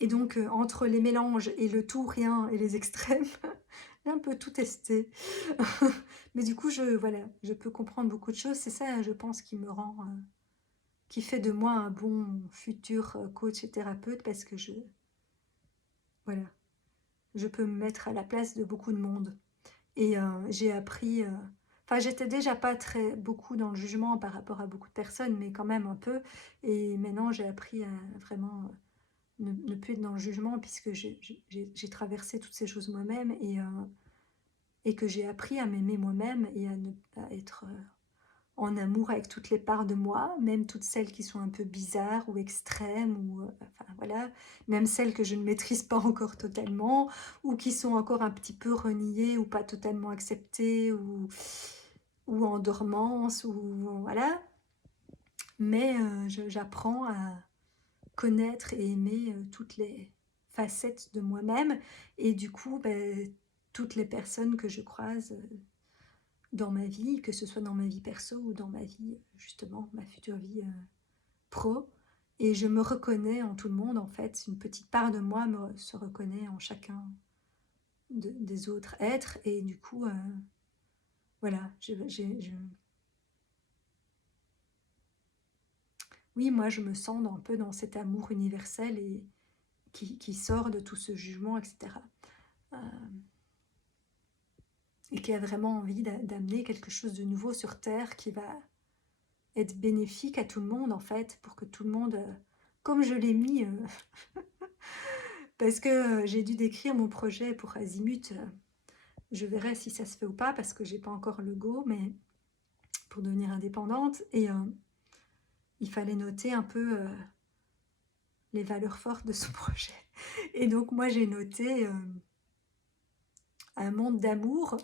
Et donc entre les mélanges et le tout, rien et les extrêmes, j'ai un peu tout testé. Mais du coup, voilà, je peux comprendre beaucoup de choses. C'est ça, je pense, qui me rend, qui fait de moi un bon futur coach et thérapeute, parce que voilà, je peux me mettre à la place de beaucoup de monde. Et j'ai appris, enfin, j'étais déjà pas très beaucoup dans le jugement par rapport à beaucoup de personnes, mais quand même un peu. Et maintenant, j'ai appris à vraiment ne plus être dans le jugement, puisque j'ai traversé toutes ces choses moi-même, et que j'ai appris à m'aimer moi-même, et à être en amour avec toutes les parts de moi, même toutes celles qui sont un peu bizarres ou extrêmes, ou enfin voilà, même celles que je ne maîtrise pas encore totalement, ou qui sont encore un petit peu reniées ou pas totalement acceptées, ou en dormance, ou voilà. Mais j'apprends à connaître et aimer toutes les facettes de moi-même, et du coup, ben, toutes les personnes que je croise dans ma vie, que ce soit dans ma vie perso ou dans ma vie, justement, ma future vie pro. Et je me reconnais en tout le monde, en fait. Une petite part de moi se reconnaît en chacun des autres êtres. Et du coup, voilà, oui, moi, je me sens un peu dans cet amour universel, et qui sort de tout ce jugement, etc. Euh, et qui a vraiment envie d'amener quelque chose de nouveau sur Terre, qui va être bénéfique à tout le monde, en fait, pour que tout le monde, comme je l'ai mis, parce que j'ai dû décrire mon projet pour Azimut, je verrai si ça se fait ou pas, parce que j'ai pas encore le go, mais pour devenir indépendante, et il fallait noter un peu les valeurs fortes de ce projet. Et donc moi j'ai noté un monde d'amour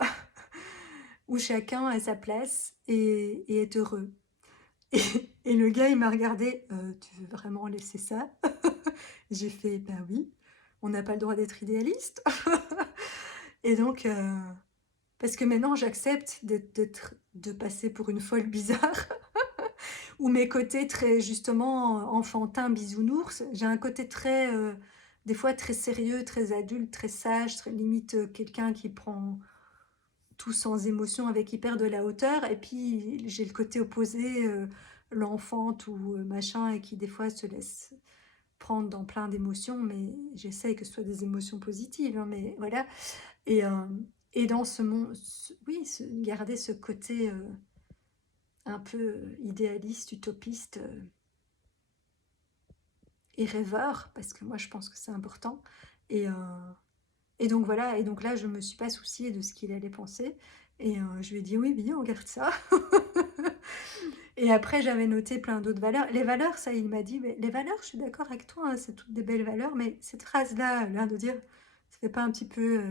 où chacun a sa place et est heureux. Et le gars, il m'a regardé, tu veux vraiment laisser ça? J'ai fait, ben oui, on n'a pas le droit d'être idéaliste. Et donc, parce que maintenant, j'accepte de passer pour une folle bizarre, ou mes côtés très, justement, enfantins, bisounours. J'ai un côté très, des fois, très sérieux, très adulte, très sage, très limite quelqu'un qui prend tout sans émotion, avec hyper de la hauteur. Et puis j'ai le côté opposé, l'enfant ou machin, et qui des fois se laisse prendre dans plein d'émotions, mais j'essaye que ce soit des émotions positives, hein, mais voilà. Et, euh, et dans ce monde, oui, garder ce côté un peu idéaliste, utopiste, et rêveur, parce que moi je pense que c'est important. Et, euh, et donc voilà, et donc là je me suis pas souciée de ce qu'il allait penser, et je lui ai dit oui, bien, on garde ça. Et après, j'avais noté plein d'autres valeurs. Les valeurs, ça, il m'a dit, mais les valeurs, je suis d'accord avec toi, hein, c'est toutes des belles valeurs, mais cette phrase-là, là, de dire, ça fait pas un petit peu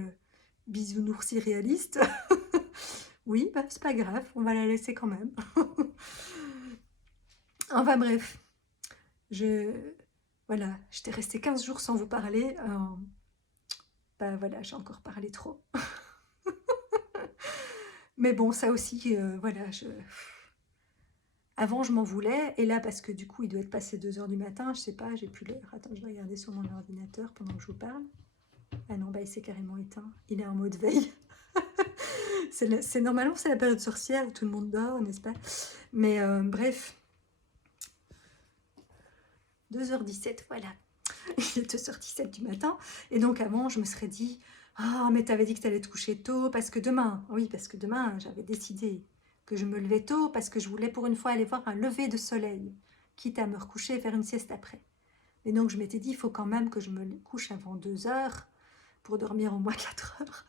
bisounours irréaliste? Oui, bah, c'est pas grave, on va la laisser quand même. Enfin bref. Voilà, j'étais restée 15 jours sans vous parler. Bah voilà, j'ai encore parlé trop. Mais bon, ça aussi, voilà, avant je m'en voulais, et là parce que du coup il doit être passé 2 heures du matin, je sais pas, j'ai plus l'heure. Attends, je vais regarder sur mon ordinateur pendant que je vous parle. Ah non, bah il s'est carrément éteint, il est en mode veille. Normalement c'est la période sorcière où tout le monde dort, n'est-ce pas? Mais bref, 2h17, voilà. Il est 2h17 du matin. Et donc avant, je me serais dit, ah, mais t'avais dit que t'allais te coucher tôt, parce que demain, oui, parce que demain, j'avais décidé que je me levais tôt, parce que je voulais pour une fois aller voir un lever de soleil, quitte à me recoucher et faire une sieste après. Et donc je m'étais dit, il faut quand même que je me couche avant 2 heures, pour dormir au moins 4 heures.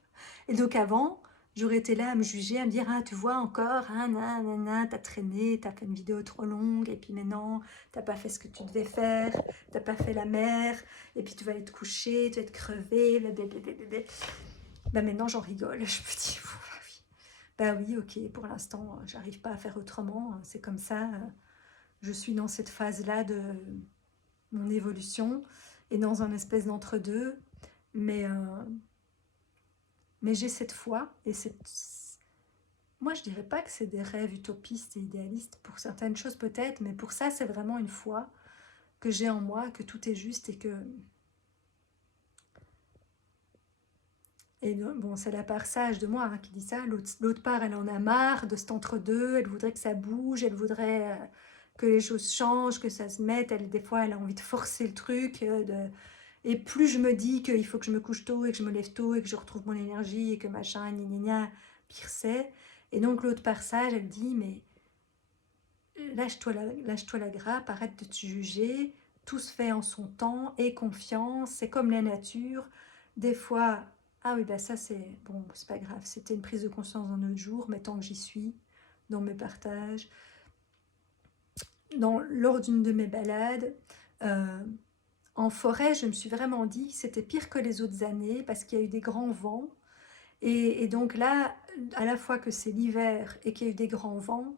Et donc avant, j'aurais été là à me juger, à me dire, ah tu vois encore, ah nanana, t'as traîné, t'as fait une vidéo trop longue, et puis maintenant, t'as pas fait ce que tu devais faire, t'as pas fait la mer, et puis tu vas aller te coucher, tu vas être crevé, blablabla. Bah maintenant j'en rigole, je me dis, bah oui, ok, pour l'instant, j'arrive pas à faire autrement, c'est comme ça, je suis dans cette phase-là de mon évolution, et dans un espèce d'entre-deux, mais j'ai cette foi, et moi je dirais pas que c'est des rêves utopistes et idéalistes, pour certaines choses peut-être, mais pour ça c'est vraiment une foi que j'ai en moi, que tout est juste et que... Et bon, c'est la part sage de moi qui dit ça, l'autre part elle en a marre de cet entre-deux, elle voudrait que ça bouge, elle voudrait que les choses changent, que ça se mette, des fois elle a envie de forcer le truc, et plus je me dis qu'il faut que je me couche tôt et que je me lève tôt et que je retrouve mon énergie et que machin, gna gna gna, pire c'est. Et donc l'autre part sage, elle dit, mais lâche-toi la grappe, arrête de te juger, tout se fait en son temps, aie confiance, c'est comme la nature. Des fois, ah oui, bah ça c'est, bon, c'est pas grave, c'était une prise de conscience d'un autre jour, mais tant que j'y suis, dans mes partages, lors d'une de mes balades, euh, en forêt, je me suis vraiment dit que c'était pire que les autres années parce qu'il y a eu des grands vents. Et donc là, à la fois que c'est l'hiver et qu'il y a eu des grands vents,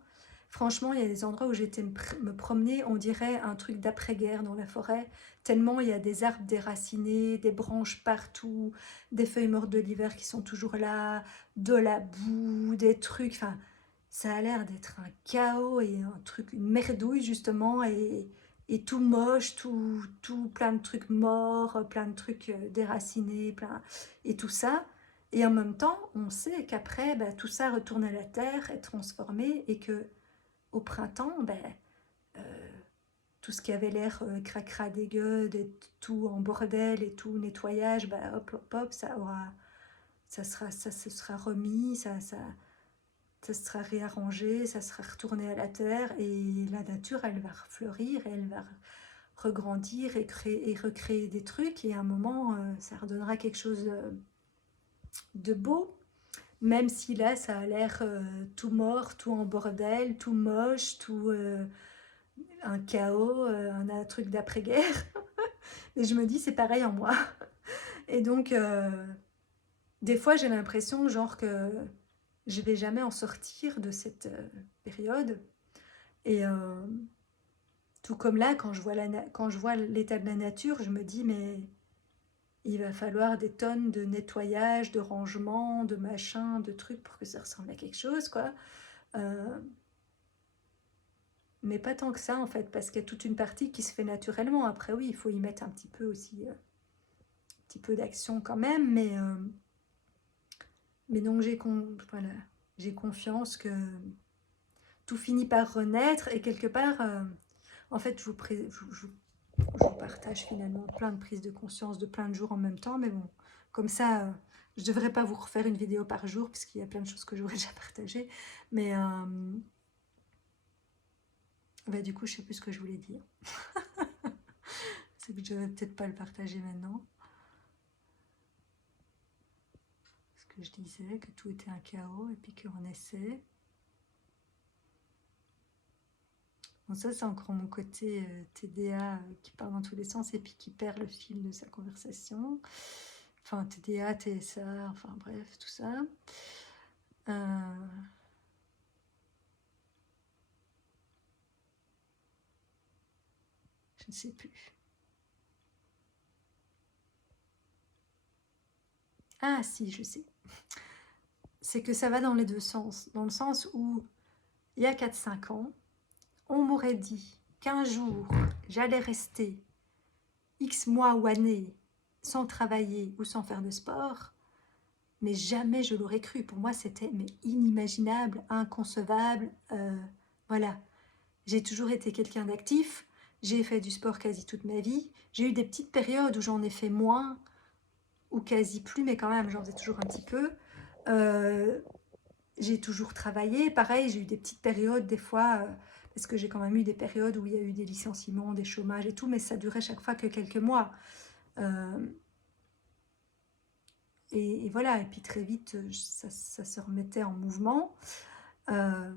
franchement, il y a des endroits où j'étais me promener, on dirait un truc d'après-guerre dans la forêt, tellement il y a des arbres déracinés, des branches partout, des feuilles mortes de l'hiver qui sont toujours là, de la boue, des trucs, enfin, ça a l'air d'être un chaos et un truc, une merdouille justement, et tout moche, tout plein de trucs morts, plein de trucs déracinés, et tout ça. Et en même temps, on sait qu'après, bah, tout ça retourne à la terre, est transformé, et que au printemps, bah, euh, tout ce qui avait l'air cracra dégueu, d'être tout en bordel et tout nettoyage, bah, hop, hop, hop, ça se sera remis, ça sera réarrangé, ça sera retourné à la terre, et la nature, elle va fleurir, elle va regrandir et recréer des trucs, et à un moment, ça redonnera quelque chose de beau. Même si là, ça a l'air tout mort, tout en bordel, tout moche, tout un chaos, un truc d'après-guerre. Et je me dis, c'est pareil en moi. Et donc, des fois, j'ai l'impression, genre, que je vais jamais en sortir de cette période. Et tout comme là, quand je vois l'état de la nature, je me dis, mais il va falloir des tonnes de nettoyage, de rangement, de machin, de trucs pour que ça ressemble à quelque chose, quoi. Euh, mais pas tant que ça, en fait, parce qu'il y a toute une partie qui se fait naturellement. Après, oui, il faut y mettre un petit peu aussi, un petit peu d'action quand même, mais donc voilà, j'ai confiance que tout finit par renaître, et quelque part, en fait, je vous partage finalement plein de prises de conscience de plein de jours en même temps, mais bon, comme ça, je devrais pas vous refaire une vidéo par jour, puisqu'il y a plein de choses que j'aurais déjà partagées, mais bah, du coup, je sais plus ce que je voulais dire. C'est que je vais peut-être pas le partager maintenant. Parce que je disais que tout était un chaos et puis qu'on essaie. Bon, ça, c'est encore mon côté TDA qui part dans tous les sens et puis qui perd le fil de sa conversation. Enfin, TDA, TSA, enfin bref, tout ça. Je ne sais plus. Ah si, je sais. C'est que ça va dans les deux sens. Dans le sens où, il y a 4-5 ans, on m'aurait dit qu'un jour, j'allais rester X mois ou années sans travailler ou sans faire de sport, mais jamais je l'aurais cru. Pour moi, c'était inimaginable, inconcevable. Voilà. J'ai toujours été quelqu'un d'actif. J'ai fait du sport quasi toute ma vie. J'ai eu des petites périodes où j'en ai fait moins, ou quasi plus, mais quand même, j'en faisais toujours un petit peu. J'ai toujours travaillé. Pareil, j'ai eu des petites périodes, des fois, parce que j'ai quand même eu des périodes où il y a eu des licenciements, des chômages et tout, mais ça durait chaque fois que quelques mois. Euh, et voilà, et puis très vite, ça se remettait en mouvement. Euh,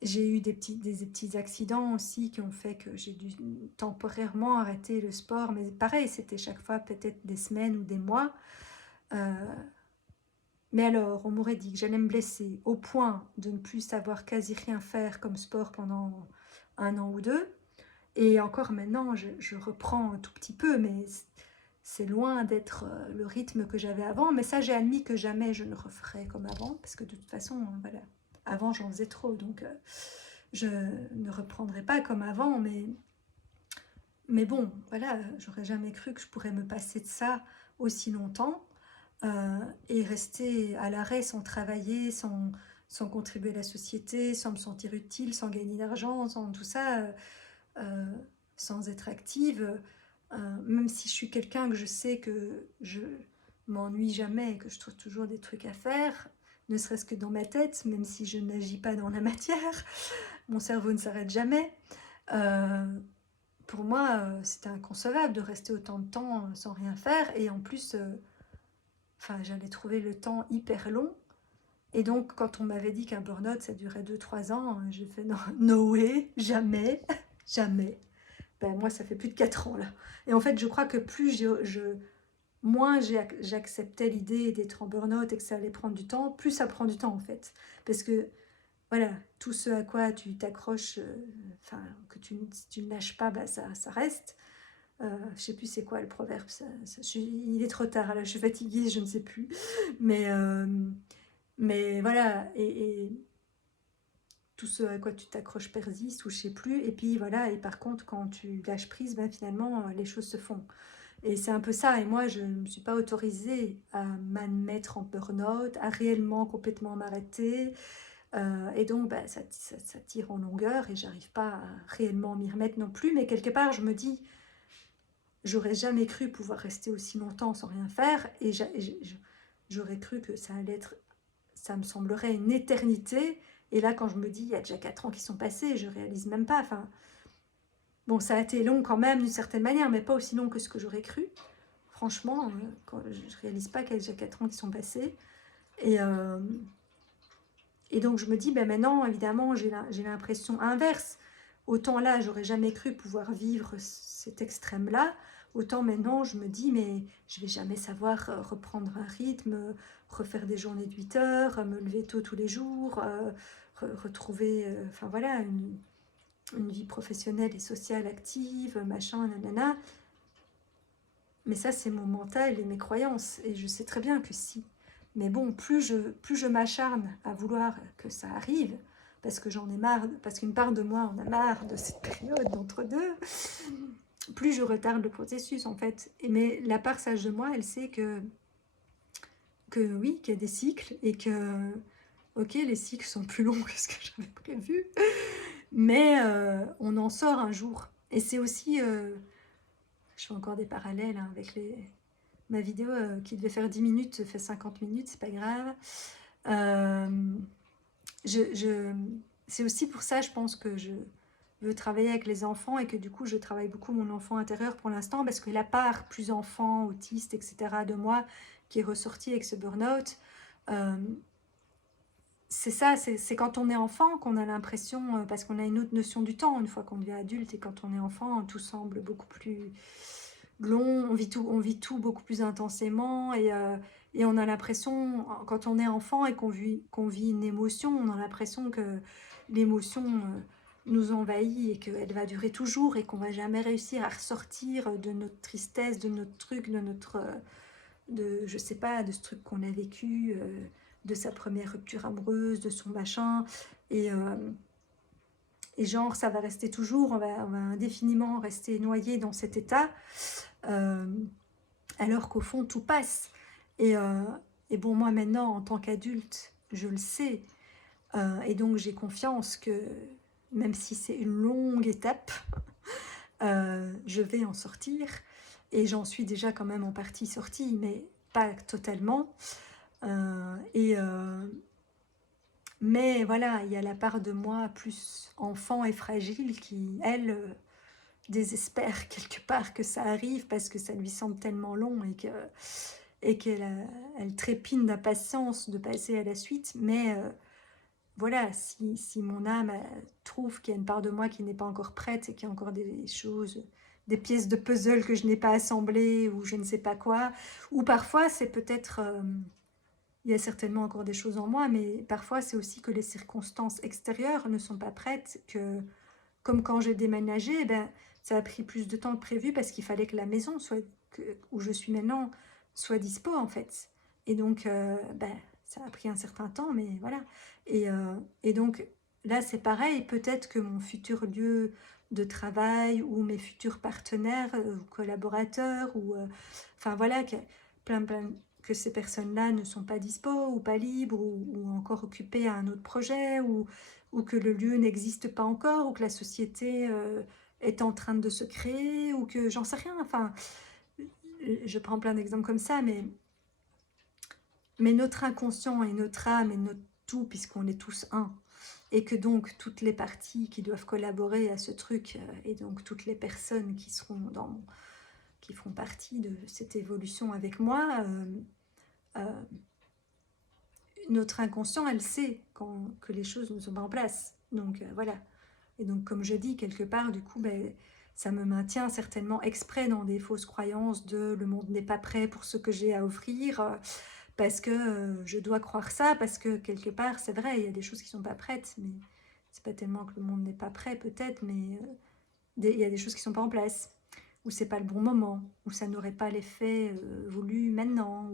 j'ai eu des petits accidents aussi qui ont fait que j'ai dû temporairement arrêter le sport, mais pareil, c'était chaque fois peut-être des semaines ou des mois. Euh, mais alors, on m'aurait dit que j'allais me blesser au point de ne plus savoir quasi rien faire comme sport pendant 1 an ou 2. Et encore maintenant, je reprends un tout petit peu, mais c'est loin d'être le rythme que j'avais avant. Mais ça, j'ai admis que jamais je ne referais comme avant, parce que de toute façon, voilà, avant j'en faisais trop, donc je ne reprendrai pas comme avant. Mais bon, voilà, j'aurais jamais cru que je pourrais me passer de ça aussi longtemps. Et rester à l'arrêt sans travailler, sans contribuer à la société, sans me sentir utile, sans gagner d'argent, sans tout ça, euh, sans être active, même si je suis quelqu'un que je sais que je m'ennuie jamais, que je trouve toujours des trucs à faire, ne serait-ce que dans ma tête, même si je n'agis pas dans la matière, mon cerveau ne s'arrête jamais. Euh, pour moi, c'était inconcevable de rester autant de temps sans rien faire, et en plus, enfin, j'allais trouver le temps hyper long. Et donc, quand on m'avait dit qu'un burn-out, ça durait 2-3 ans, j'ai fait non, no way, jamais, jamais. Ben, moi, ça fait plus de 4 ans là. Et en fait, je crois que moins j'acceptais l'idée d'être en burn-out et que ça allait prendre du temps, plus ça prend du temps en fait. Parce que voilà, tout ce à quoi tu t'accroches, enfin, que si tu ne lâches pas, bah, ça reste. Je sais plus c'est quoi le proverbe. Il est trop tard, là, je suis fatiguée, je ne sais plus. Mais, euh, mais voilà, et tout ce à quoi tu t'accroches persiste ou je sais plus. Et puis voilà, et par contre, quand tu lâches prise, ben, finalement, les choses se font. Et c'est un peu ça. Et moi, je ne me suis pas autorisée à m'admettre en burn-out, à réellement complètement m'arrêter. Et donc, ben, ça tire en longueur et j'arrive pas à réellement m'y remettre non plus. Mais quelque part, je me dis, j'aurais jamais cru pouvoir rester aussi longtemps sans rien faire. Et j'aurais cru que ça allait être, ça me semblerait une éternité. Et là, quand je me dis, il y a déjà 4 ans qui sont passés, je réalise même pas. Enfin, bon, ça a été long quand même d'une certaine manière, mais pas aussi long que ce que j'aurais cru. Franchement, je réalise pas qu'il y a déjà 4 ans qui sont passés. Et, euh, et donc, je me dis, ben maintenant, évidemment, j'ai l'impression inverse. Autant là, j'aurais jamais cru pouvoir vivre cet extrême-là. Autant maintenant, je me dis, mais je vais jamais savoir reprendre un rythme, refaire des journées de 8 heures, me lever tôt tous les jours, retrouver, enfin voilà, une vie professionnelle et sociale active, machin, nanana. Mais ça, c'est mon mental et mes croyances. Et je sais très bien que si. Mais bon, plus je m'acharne à vouloir que ça arrive, parce que j'en ai marre, parce qu'une part de moi en a marre de cette période d'entre-deux, plus je retarde le processus en fait. Mais la part sage de moi, elle sait que oui, qu'il y a des cycles et que, ok, les cycles sont plus longs que ce que j'avais prévu, mais on en sort un jour. Et c'est aussi, je fais encore des parallèles hein, avec ma vidéo qui devait faire 10 minutes fait 50 minutes, c'est pas grave. Euh, je, c'est aussi pour ça, je pense que je veux travailler avec les enfants et que du coup, je travaille beaucoup mon enfant intérieur pour l'instant parce que la part plus enfant, autiste, etc. de moi qui est ressortie avec ce burn-out, euh, c'est ça, c'est quand on est enfant qu'on a l'impression, parce qu'on a une autre notion du temps une fois qu'on devient adulte et quand on est enfant, tout semble beaucoup plus long, on vit tout beaucoup plus intensément et on a l'impression, quand on est enfant et qu'on vit une émotion, on a l'impression que l'émotion nous envahit et qu'elle va durer toujours et qu'on va jamais réussir à ressortir de notre tristesse, de notre truc, de notre, je sais pas, de ce truc qu'on a vécu, de sa première rupture amoureuse, de son machin, et, euh, et genre ça va rester toujours, on va indéfiniment rester noyé dans cet état, euh, alors qu'au fond tout passe. Et, euh, et bon, moi maintenant en tant qu'adulte, je le sais, et donc j'ai confiance que même si c'est une longue étape, je vais en sortir. Et j'en suis déjà quand même en partie sortie, mais pas totalement. Et mais voilà, il y a la part de moi plus enfant et fragile qui, elle, désespère quelque part que ça arrive parce que ça lui semble tellement long et qu'elle trépigne d'impatience de passer à la suite. Mais voilà, si mon âme trouve qu'il y a une part de moi qui n'est pas encore prête et qu'il y a encore des choses, des pièces de puzzle que je n'ai pas assemblées ou je ne sais pas quoi, ou parfois c'est peut-être, il y a certainement encore des choses en moi, mais parfois c'est aussi que les circonstances extérieures ne sont pas prêtes, que comme quand j'ai déménagé, eh ben, ça a pris plus de temps que prévu parce qu'il fallait que la maison où je suis maintenant soit dispo en fait. Et donc, ben, ça a pris un certain temps, mais voilà. Et donc là, c'est pareil, peut-être que mon futur lieu de travail ou mes futurs partenaires ou collaborateurs, ou enfin voilà, que ces personnes-là ne sont pas dispo ou pas libres ou encore occupées à un autre projet ou que le lieu n'existe pas encore, ou que la société est en train de se créer, ou que j'en sais rien. Enfin, je prends plein d'exemples comme ça, mais notre inconscient et notre âme et notre tout, puisqu'on est tous un, et que donc toutes les parties qui doivent collaborer à ce truc, et donc toutes les personnes qui seront qui feront partie de cette évolution avec moi, euh, notre inconscient, elle sait que les choses ne sont pas en place. Donc voilà. Et donc, comme je dis, quelque part, du coup, ben, ça me maintient certainement exprès dans des fausses croyances de le monde n'est pas prêt pour ce que j'ai à offrir, parce que je dois croire ça, parce que quelque part, c'est vrai, il y a des choses qui sont pas prêtes, mais c'est pas tellement que le monde n'est pas prêt, peut-être, mais il y a des choses qui sont pas en place, ou c'est pas le bon moment, ou ça n'aurait pas l'effet voulu maintenant,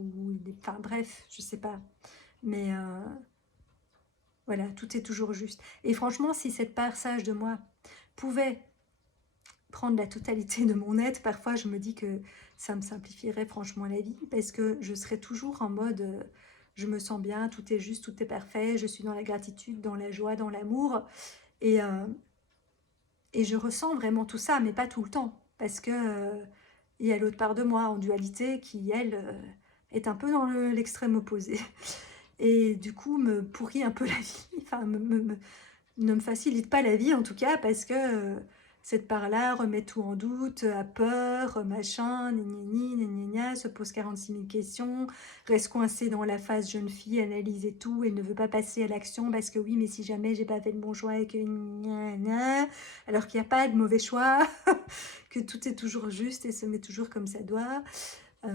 enfin bref, je sais pas. Mais voilà, tout est toujours juste. Et franchement, si cette part sage de moi pouvait prendre la totalité de mon être, parfois je me dis que ça me simplifierait franchement la vie, parce que je serais toujours en mode je me sens bien, tout est juste, tout est parfait, je suis dans la gratitude, dans la joie, dans l'amour, et, euh, et je ressens vraiment tout ça, mais pas tout le temps, parce que il y a l'autre part de moi en dualité qui, elle, est un peu dans l'extrême opposé, et du coup me pourrit un peu la vie, enfin ne me facilite pas la vie en tout cas, parce que cette part-là remet tout en doute, a peur, machin, gna, se pose 46 000 questions, reste coincée dans la phase jeune fille, analyse et tout, et ne veut pas passer à l'action parce que oui, mais si jamais j'ai pas fait le bon choix et que alors qu'il n'y a pas de mauvais choix, que tout est toujours juste et se met toujours comme ça doit. Euh,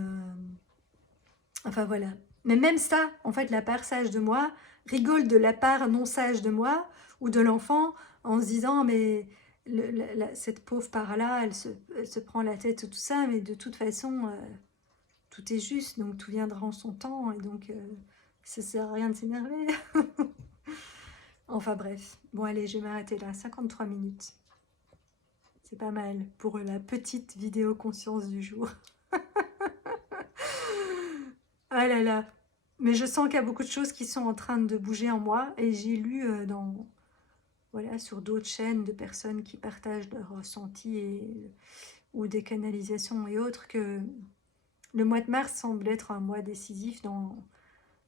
Enfin voilà. Mais même ça, en fait, la part sage de moi rigole de la part non sage de moi ou de l'enfant en se disant mais cette pauvre part-là, elle se prend la tête tout ça, mais de toute façon, tout est juste, donc tout viendra en son temps et donc ça sert à rien de s'énerver. Enfin bref, bon allez, je vais m'arrêter là, 53 minutes. C'est pas mal pour la petite vidéo conscience du jour. Ah là là. Mais je sens qu'il y a beaucoup de choses qui sont en train de bouger en moi. Et j'ai lu voilà, sur d'autres chaînes de personnes qui partagent leurs ressentis ou des canalisations et autres que le mois de mars semble être un mois décisif dans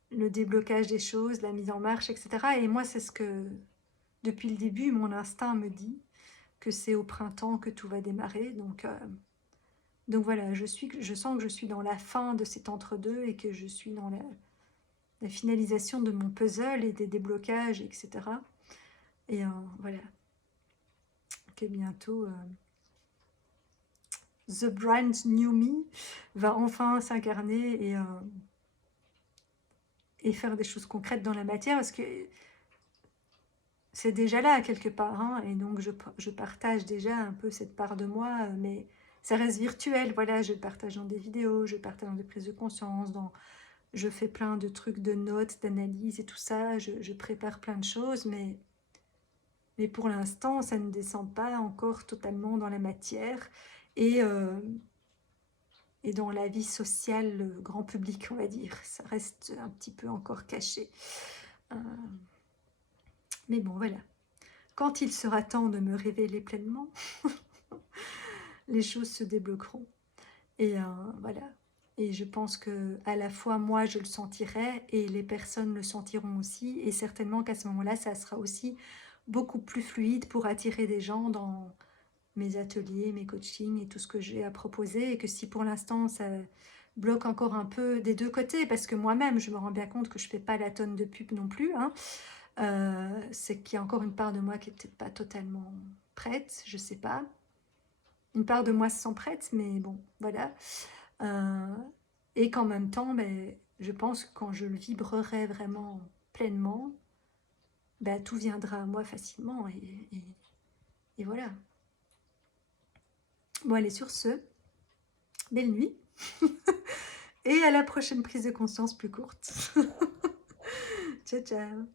le déblocage des choses, la mise en marche, etc. Et moi, c'est ce que, depuis le début, mon instinct me dit, que c'est au printemps que tout va démarrer. Donc voilà, je sens que je suis dans la fin de cet entre-deux et que je suis dans la finalisation de mon puzzle et des déblocages, etc. Et voilà, que bientôt The Brand New Me va enfin s'incarner et faire des choses concrètes dans la matière, parce que c'est déjà là quelque part, hein, et donc je partage déjà un peu cette part de moi, mais ça reste virtuel, voilà, je le partage dans des vidéos, je le partage dans des prises de conscience, je fais plein de trucs de notes, d'analyse et tout ça, je prépare plein de choses, mais pour l'instant, ça ne descend pas encore totalement dans la matière et, euh, et dans la vie sociale, le grand public, on va dire. Ça reste un petit peu encore caché. Euh, mais bon, voilà. Quand il sera temps de me révéler pleinement, les choses se débloqueront. Et voilà. Et je pense que à la fois moi je le sentirai et les personnes le sentiront aussi. Et certainement qu'à ce moment-là, ça sera aussi beaucoup plus fluide pour attirer des gens dans mes ateliers, mes coachings et tout ce que j'ai à proposer. Et que si pour l'instant ça bloque encore un peu des deux côtés, parce que moi-même je me rends bien compte que je ne fais pas la tonne de pub non plus, hein, c'est qu'il y a encore une part de moi qui n'est peut-être pas totalement prête, je ne sais pas. Une part de moi se sent prête, mais bon, voilà. Euh, et qu'en même temps, ben, je pense que quand je le vibrerai vraiment pleinement, ben, tout viendra à moi facilement. Et voilà. Bon, allez, sur ce, belle nuit. Et à la prochaine prise de conscience plus courte. Ciao, ciao.